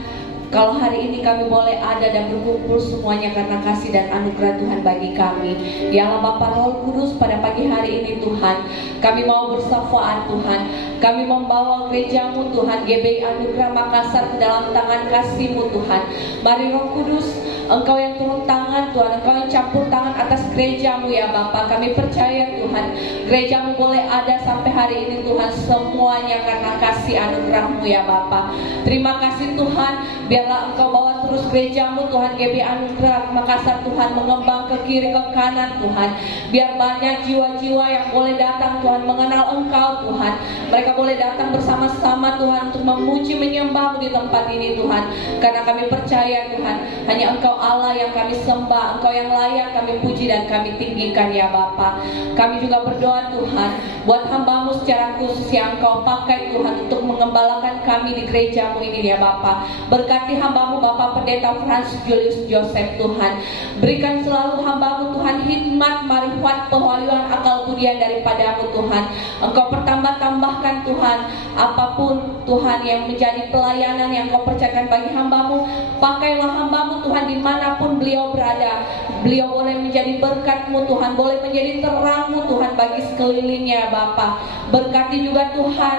kalau hari ini kami boleh ada dan berkumpul semuanya karena kasih dan anugerah Tuhan bagi kami. Ya Allah Bapa Roh Kudus, pada pagi hari ini Tuhan, kami mau bersyafaat Tuhan. Kami membawa gerejamu Tuhan, GBI Anugerah Makassar, ke dalam tangan kasih-Mu Tuhan. Mari Roh Kudus, Engkau yang turun tangan Tuhan, Engkau yang campur tangan atas gerejamu ya Bapa. Kami percaya Tuhan, gerejamu boleh ada sampai hari ini Tuhan, semuanya karena kasih anugerah-Mu ya Bapa. Terima kasih Tuhan, biarlah Engkau bawa terus gerejamu Tuhan, GBI Anugerah Makassar Tuhan, mengembang ke kiri ke kanan Tuhan. Biar banyak jiwa-jiwa yang boleh datang Tuhan, mengenal Engkau Tuhan. Mereka boleh datang bersama-sama Tuhan untuk memuji menyembah-Mu di tempat ini Tuhan. Karena kami percaya Tuhan, hanya Engkau Allah yang kami sembah, Engkau yang layak kami puji dan kami tinggikan ya Bapa. Kami juga berdoa Tuhan, buat hamba-Mu secara khusus yang Engkau pakai Tuhan untuk mengembalakan kami di gereja-Mu ini ya Bapa. Berkati hamba-Mu Bapak Pendeta Frans Julius Joseph Tuhan. Berikan selalu hamba-Mu Tuhan hikmat, marifat, pewahyuan, akal budian daripada-Mu Tuhan. Engkau pertambah-tambahkan Tuhan apapun Tuhan yang menjadi pelayanan yang Kau percayakan bagi hamba-Mu. Pakailah hamba-Mu Tuhan dimanapun beliau berada. Beliau boleh menjadi berkat-Mu Tuhan, boleh menjadi terang-Mu Tuhan bagi sekelilingnya Bapa. Berkati juga Tuhan,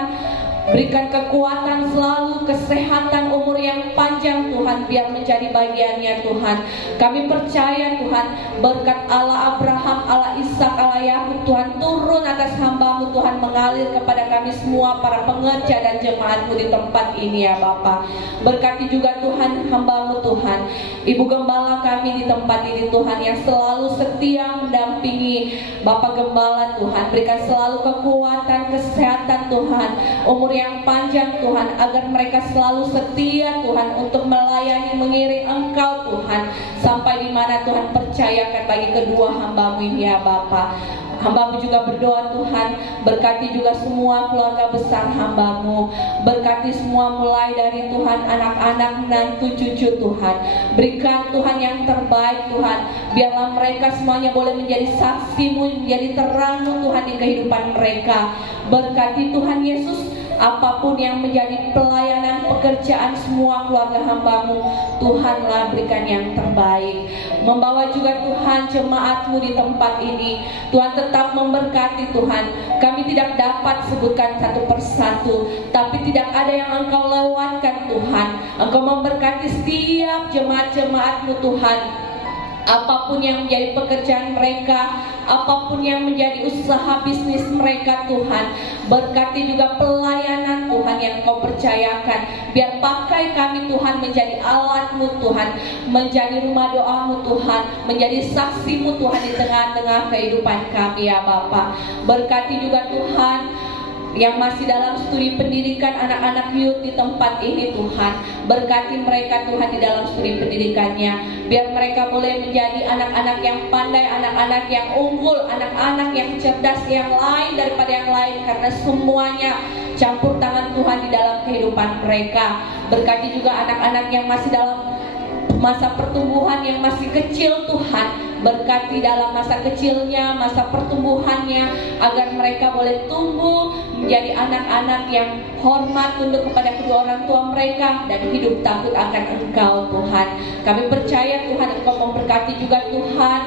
berikan kekuatan selalu, kesehatan, umur yang panjang Tuhan, biar menjadi bagiannya Tuhan. Kami percaya Tuhan, berkat Allah Abraham, Allah Ishak, Allah Yakub Tuhan, turun atas hamba-Mu Tuhan, mengalir kepada kami semua para pengerja dan jemaat-Mu di tempat ini ya Bapa. Berkati juga Tuhan hamba-Mu Tuhan, Ibu Gembala kami di tempat ini Tuhan, yang selalu setia mendampingi Bapak Gembala Tuhan. Berikan selalu kekuatan, kesehatan Tuhan, umur yang panjang Tuhan, agar mereka selalu setia Tuhan untuk melayani, mengiring Engkau Tuhan, sampai di mana Tuhan percayakan bagi kedua hamba-Mu ini ya Bapa. Hamba-Mu juga berdoa Tuhan, berkati juga semua keluarga besar hamba-Mu. Berkati semua mulai dari Tuhan anak-anak, menantu, cucu Tuhan. Berikan Tuhan yang terbaik Tuhan. Biarlah mereka semuanya boleh menjadi saksi-Mu, menjadi terang-Mu Tuhan di kehidupan mereka. Berkati Tuhan Yesus, apapun yang menjadi pelayanan pekerjaan semua keluarga hamba-Mu, Tuhanlah berikan yang terbaik. Membawa juga Tuhan jemaat-Mu di tempat ini, Tuhan tetap memberkati Tuhan. Kami tidak dapat sebutkan satu persatu, tapi tidak ada yang Engkau lewatkan Tuhan. Engkau memberkati setiap jemaat-jemaat-Mu Tuhan. Apapun yang menjadi pekerjaan mereka, apapun yang menjadi usaha bisnis mereka Tuhan. Berkati juga pelayanan Tuhan yang Kau percayakan. Biar pakai kami Tuhan menjadi alat-Mu Tuhan, menjadi rumah doa-Mu Tuhan, menjadi saksi-Mu Tuhan di tengah-tengah kehidupan kami ya Bapa. Berkati juga Tuhan yang masih dalam studi pendidikan anak-anak youth di tempat ini Tuhan. Berkati mereka Tuhan di dalam studi pendidikannya. Biar mereka boleh menjadi anak-anak yang pandai, anak-anak yang unggul, anak-anak yang cerdas, yang lain daripada yang lain, karena semuanya campur tangan Tuhan di dalam kehidupan mereka. Berkati juga anak-anak yang masih dalam masa pertumbuhan, yang masih kecil Tuhan. Berkati dalam masa kecilnya, masa pertumbuhannya, agar mereka boleh tumbuh menjadi anak-anak yang hormat tunduk kepada kedua orang tua mereka dan hidup takut akan Engkau Tuhan. Kami percaya Tuhan Engkau memberkati juga Tuhan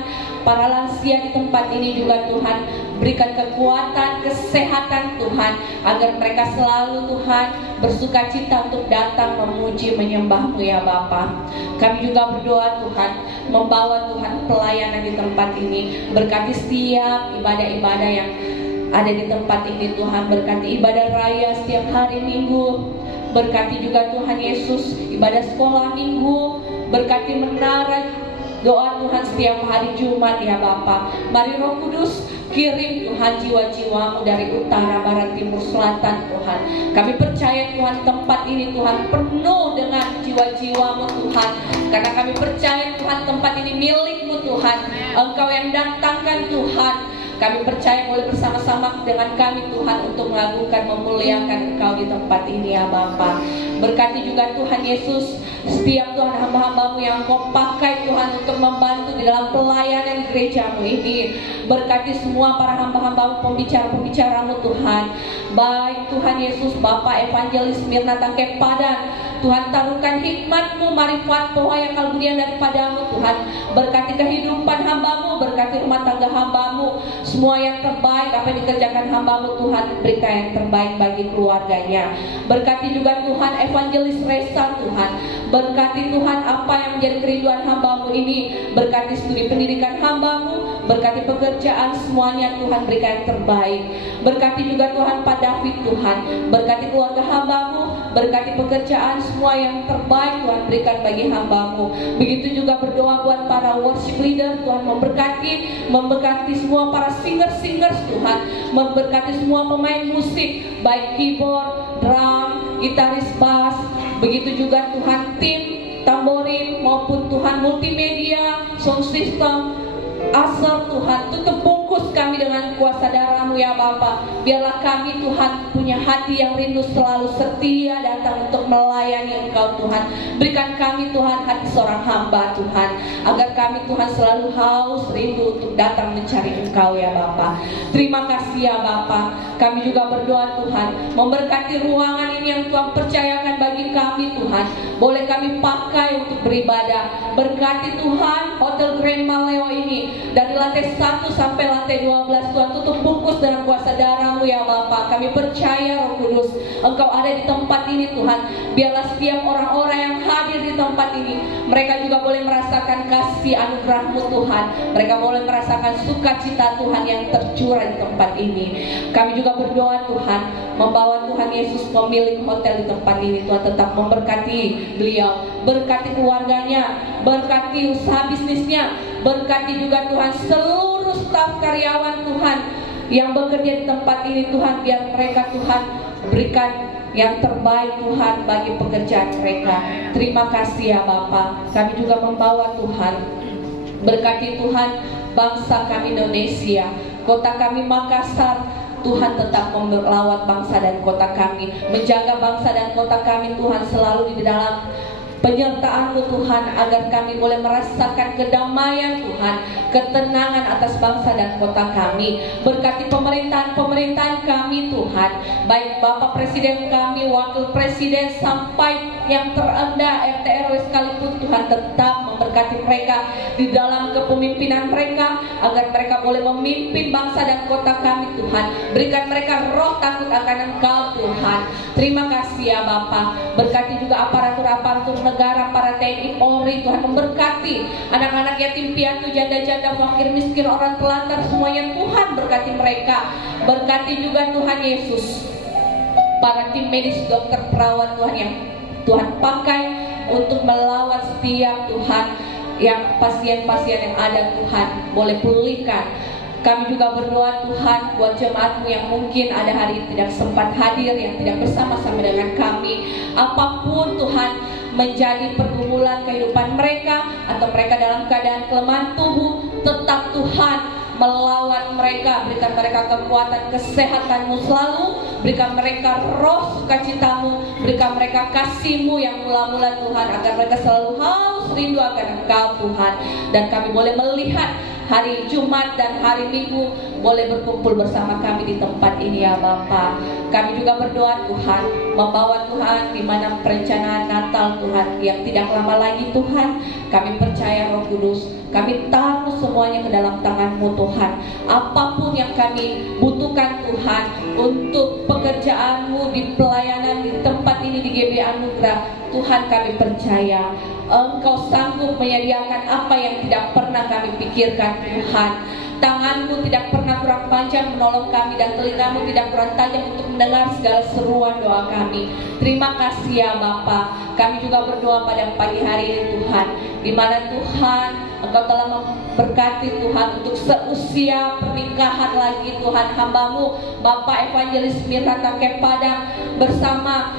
para lansia di tempat ini juga Tuhan. Berikan kekuatan, kesehatan Tuhan, agar mereka selalu Tuhan bersuka cita untuk datang memuji menyembah-Mu ya Bapa. Kami juga berdoa Tuhan, membawa Tuhan pelayanan di tempat ini. Berkati setiap ibadah-ibadah yang ada di tempat ini Tuhan. Berkati ibadah raya setiap hari Minggu. Berkati juga Tuhan Yesus ibadah sekolah Minggu. Berkati menara doa Tuhan setiap hari Jumat ya Bapa. Mari Roh Kudus kirim Tuhan jiwa-jiwa-Mu dari utara, barat, timur, selatan Tuhan. Kami percaya Tuhan tempat ini Tuhan penuh dengan jiwa-jiwa-Mu Tuhan. Karena kami percaya Tuhan tempat ini milik-Mu Tuhan. Engkau yang datangkan Tuhan. Kami percaya boleh bersama-sama dengan kami Tuhan untuk mengagungkan, memuliakan Engkau di tempat ini ya Bapa. Berkati juga Tuhan Yesus setiap Tuhan hamba-hamba-Mu yang Kau pakai Tuhan untuk membantu di dalam pelayanan gereja-Mu ini. Berkati semua para hamba-hamba-Mu, pembicara-pembicara-Mu Tuhan. Baik Tuhan Yesus, Bapak Evangelis Mirna Tangke Padan, Tuhan taruhkan hikmat-Mu, marifat, yang kalbudian daripadamu Tuhan. Berkati kehidupan hamba-Mu, berkati rumah tangga hamba-Mu, semua yang terbaik apa yang dikerjakan hamba-Mu Tuhan, berikan yang terbaik bagi keluarganya. Berkati juga Tuhan Evangelis Resa Tuhan, berkati Tuhan apa yang menjadi kerinduan hamba-Mu ini, berkati studi pendidikan hamba-Mu, berkati pekerjaan semuanya Tuhan, berikan yang terbaik. Berkati juga Tuhan Pak David Tuhan, berkati keluarga hamba-Mu, berkati pekerjaan semua yang terbaik Tuhan, berikan bagi hamba-Mu. Begitu juga berdoa buat para worship leader Tuhan, memberkati semua para singers Tuhan, memberkati semua pemain musik, baik keyboard, drum, gitaris bass, begitu juga Tuhan tim tamborin maupun Tuhan multimedia, sound system, asal Tuhan, tutup bungkus kami dengan kuasa darah-Mu ya Bapa. Biarlah kami Tuhan punya hati yang rindu selalu setia datang untuk melayani Engkau Tuhan. Berikan kami Tuhan hati seorang hamba Tuhan, agar kami Tuhan selalu haus rindu untuk datang mencari Engkau ya Bapa. Terima kasih ya Bapa. Kami juga berdoa Tuhan, memberkati ruangan ini yang Tuhan percayakan bagi kami Tuhan, boleh kami pakai untuk beribadah. Berkati Tuhan Hotel Grand Maleo ini, dari lantai 1 sampai lantai 12 Tuhan, tutup bungkus dengan kuasa darah-Mu ya Bapa. Kami percaya Roh Kudus, Engkau ada di tempat ini Tuhan. Biarlah setiap orang-orang yang hadir di tempat ini, mereka juga boleh merasakan kasih anugerah-Mu Tuhan. Mereka boleh merasakan sukacita Tuhan yang tercurah di tempat ini. Kami juga berdoa Tuhan, membawa Tuhan Yesus pemilik hotel di tempat ini Tuhan, tetap memberkati beliau, berkati keluarganya, berkati usaha bisnisnya, berkati juga Tuhan seluruh staf karyawan Tuhan yang bekerja di tempat ini Tuhan. Biar mereka Tuhan berikan yang terbaik Tuhan bagi pekerjaan mereka. Terima kasih ya Bapa. Kami juga membawa Tuhan, berkati Tuhan bangsa kami Indonesia, kota kami Makassar. Tuhan tetap melawat bangsa dan kota kami, menjaga bangsa dan kota kami Tuhan selalu di dalam penyertaan-Mu Tuhan, agar kami boleh merasakan kedamaian Tuhan, ketenangan atas bangsa dan kota kami. Berkati pemerintahan kami Tuhan, baik Bapak Presiden kami, Wakil Presiden sampai yang terendah RT RW sekalipun Tuhan, tetap memberkati mereka di dalam kepemimpinan mereka, agar mereka boleh memimpin bangsa dan kota kami Tuhan. Berikan mereka roh takut akan Engkau Tuhan. Terima kasih ya Bapa. Berkati juga aparatur negara, para TNI Polri Tuhan, memberkati anak-anak yatim piatu, janda-janda, fakir miskin, orang telantar, semuanya Tuhan, berkati mereka. Berkati juga Tuhan Yesus para tim medis, dokter, perawat Tuhan, yang Tuhan pakai untuk melawat setiap Tuhan yang pasien-pasien yang ada Tuhan, boleh pulihkan. Kami juga berdoa Tuhan buat jemaat-Mu yang mungkin ada hari ini tidak sempat hadir, yang tidak bersama-sama dengan kami. Apapun Tuhan menjadi pergumulan kehidupan mereka, atau mereka dalam keadaan kelemahan tubuh, tetap Tuhan melawat mereka. Berikan mereka kekuatan, kesehatan-Mu selalu. Berikan mereka roh sukacita-Mu, berikan mereka kasih-Mu yang mula-mula Tuhan, agar mereka selalu haus rindu akan Engkau Tuhan. Dan kami boleh melihat hari Jumat dan hari Minggu boleh berkumpul bersama kami di tempat ini ya Bapa. Kami juga berdoa Tuhan, membawa Tuhan di mana perencanaan Natal Tuhan yang tidak lama lagi Tuhan. Kami percaya Roh Kudus, kami taruh semuanya ke dalam tangan-Mu Tuhan. Apapun yang kami butuhkan Tuhan untuk pekerjaan-Mu di pelayanan di tempat ini di GB Anugerah, Tuhan kami percaya Engkau sanggup menyediakan apa yang tidak pernah kami pikirkan Tuhan. Tangan-Mu tidak pernah kurang panjang menolong kami, dan telinga-Mu tidak kurang tajam untuk mendengar segala seruan doa kami. Terima kasih ya Bapa. Kami juga berdoa pada pagi hari ini Tuhan, di mana Tuhan Engkau telah memberkati Tuhan untuk seusia pernikahan lagi Tuhan hamba-Mu Bapak Evangelis Mirna Tangke Padang bersama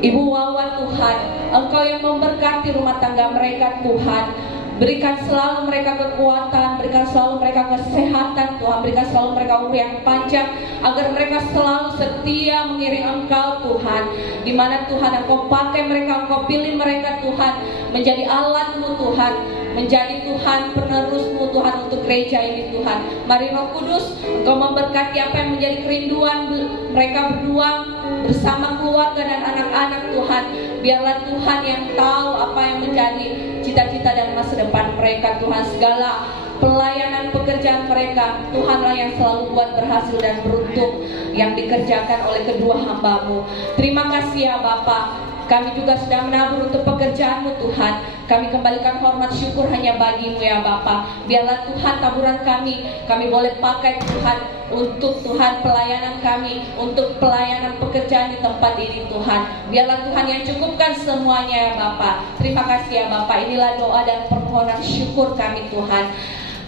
Ibu Wawan Tuhan. Engkau yang memberkati rumah tangga mereka Tuhan. Berikan selalu mereka kekuatan, berikan selalu mereka kesehatan Tuhan, berikan selalu mereka umur yang panjang, agar mereka selalu setia mengiring Engkau Tuhan. Di mana Tuhan Engkau pakai mereka, Engkau pilih mereka Tuhan, menjadi alat-Mu Tuhan, menjadi Tuhan penerus-Mu Tuhan untuk gereja ini Tuhan. Mari Roh Kudus Engkau memberkati apa yang menjadi kerinduan mereka berdua bersama keluarga keluarga dan anak-anak Tuhan. Biarlah Tuhan yang tahu apa yang menjadi cita-cita dan masa depan mereka Tuhan. Segala pelayanan pekerjaan mereka, Tuhanlah yang selalu buat berhasil dan beruntung yang dikerjakan oleh kedua hamba-Mu. Terima kasih ya Bapa. Kami juga sudah menabur untuk pekerjaan-Mu Tuhan. Kami kembalikan hormat syukur hanya bagi-Mu ya Bapa. Biarlah Tuhan taburan kami boleh pakai Tuhan untuk Tuhan pelayanan kami, untuk pelayanan pekerjaan di tempat ini Tuhan. Biarlah Tuhan yang cukupkan semuanya ya Bapa. Terima kasih ya Bapa. Inilah doa dan permohonan syukur kami Tuhan.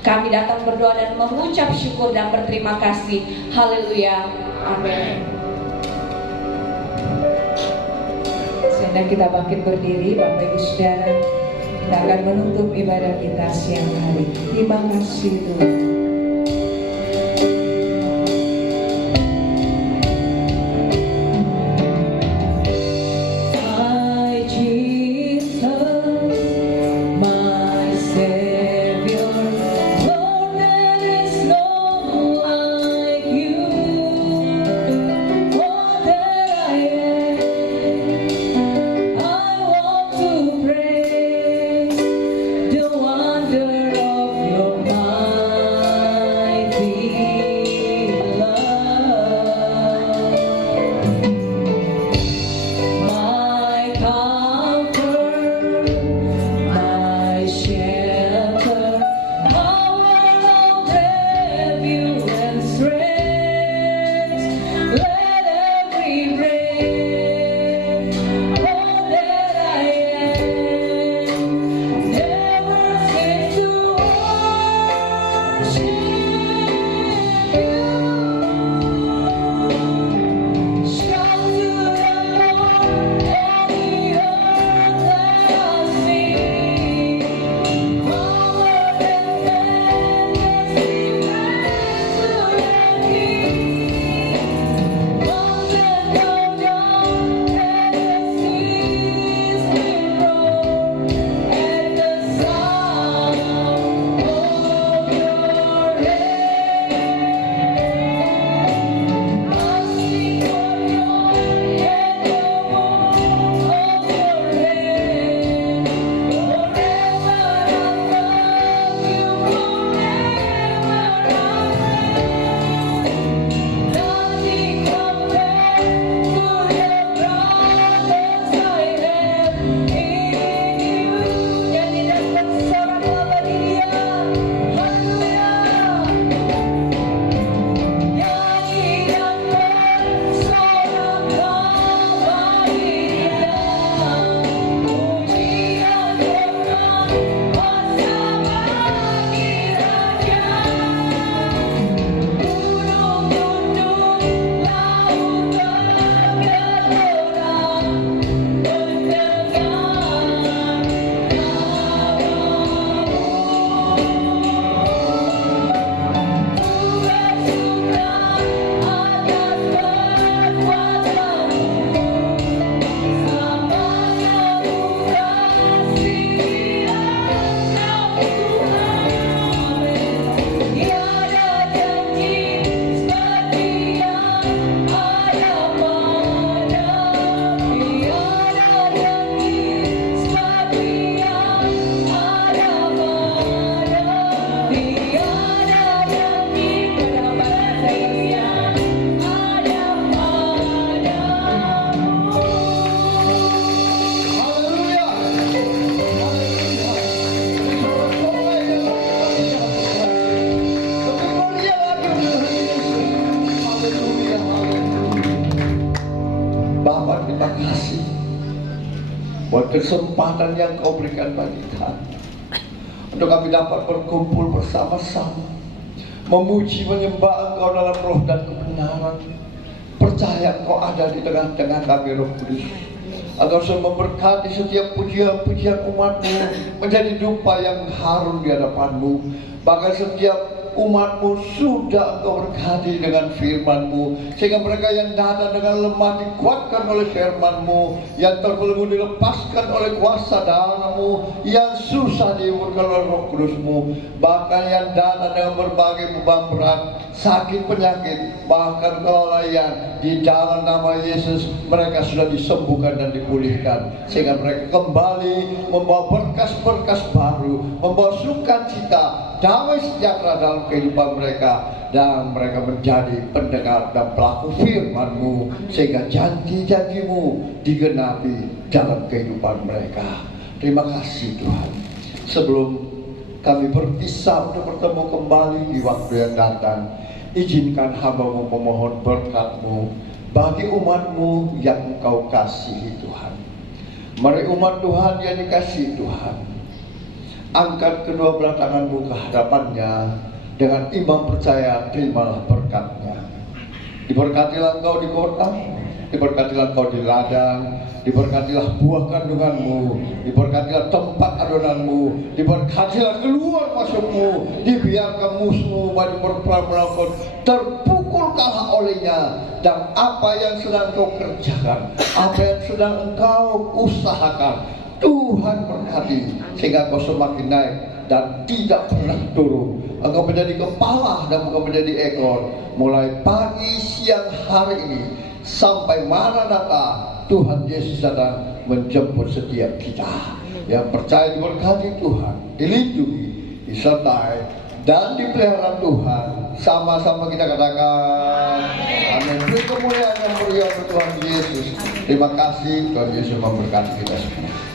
Kami datang berdoa dan mengucap syukur dan berterima kasih. Haleluya. Amin. Sedang kita bangkit berdiri, Bapak Ibu Saudara, kita akan menutup ibadah kita siang hari. Terima kasih Tuhan. buat kesempatan yang Kau berikan bagi kami untuk kami dapat berkumpul bersama-sama, memuji menyembah Engkau dalam roh dan kebenaran. Percaya Engkau ada di tengah-tengah kami, Roh Kudus. Engkau sudah memberkati setiap pujian-pujian umat-Mu menjadi dupa yang harum di hadapan-Mu. Bahkan setiap umatmu sudah Engkau berkati dengan firman-Mu, sehingga mereka yang datang dengan lemah dikuatkan oleh firman-Mu, yang terbelenggu dilepaskan oleh kuasa darah-Mu, yang susah dihiburkan oleh Roh Kudus-Mu, bahkan yang datang dengan berbagai beban berat, sakit penyakit, bahkan kelalaian, di dalam nama Yesus mereka sudah disembuhkan dan dipulihkan, sehingga mereka kembali membawa berkas-berkas baru, membawa sukacita, damai sejahtera dalam kehidupan mereka, dan mereka menjadi pendengar dan pelaku firman-Mu, sehingga janji-janji-Mu digenapi dalam kehidupan mereka. Terima kasih Tuhan. Sebelum kami berpisah untuk bertemu kembali di waktu yang datang, izinkan hamba-Mu memohon berkat-Mu bagi umat-Mu yang Engkau kasihi Tuhan. Mari umat Tuhan yang dikasihi Tuhan, angkat kedua belah tangan-Mu ke hadapannya dengan iman percaya, terimalah berkat-Nya. Diberkatilah engkau di kota, diberkatilah engkau di ladang, diberkatilah buah kandungan-Mu, diberkatilah tempat adonanmu, diberkatilah keluar masukmu, dibiarkan musuhmu maju berperang melawan, terpukul kalah olehnya, dan apa yang sedang engkau kerjakan, apa yang sedang engkau usahakan, Tuhan berkati, sehingga engkau semakin naik dan tidak pernah turun. Engkau menjadi kepala dan engkau menjadi ekor, mulai pagi, siang, hari ini sampai Maranatha Tuhan Yesus datang menjemput setiap kita. Yang percaya diberkati Tuhan, dilindungi, disertai, dan dipelihara Tuhan. Sama-sama kita katakan amin. Beri kemuliaan yang mulia untuk Tuhan Yesus. Terima kasih, Tuhan Yesus memberkati kita semua.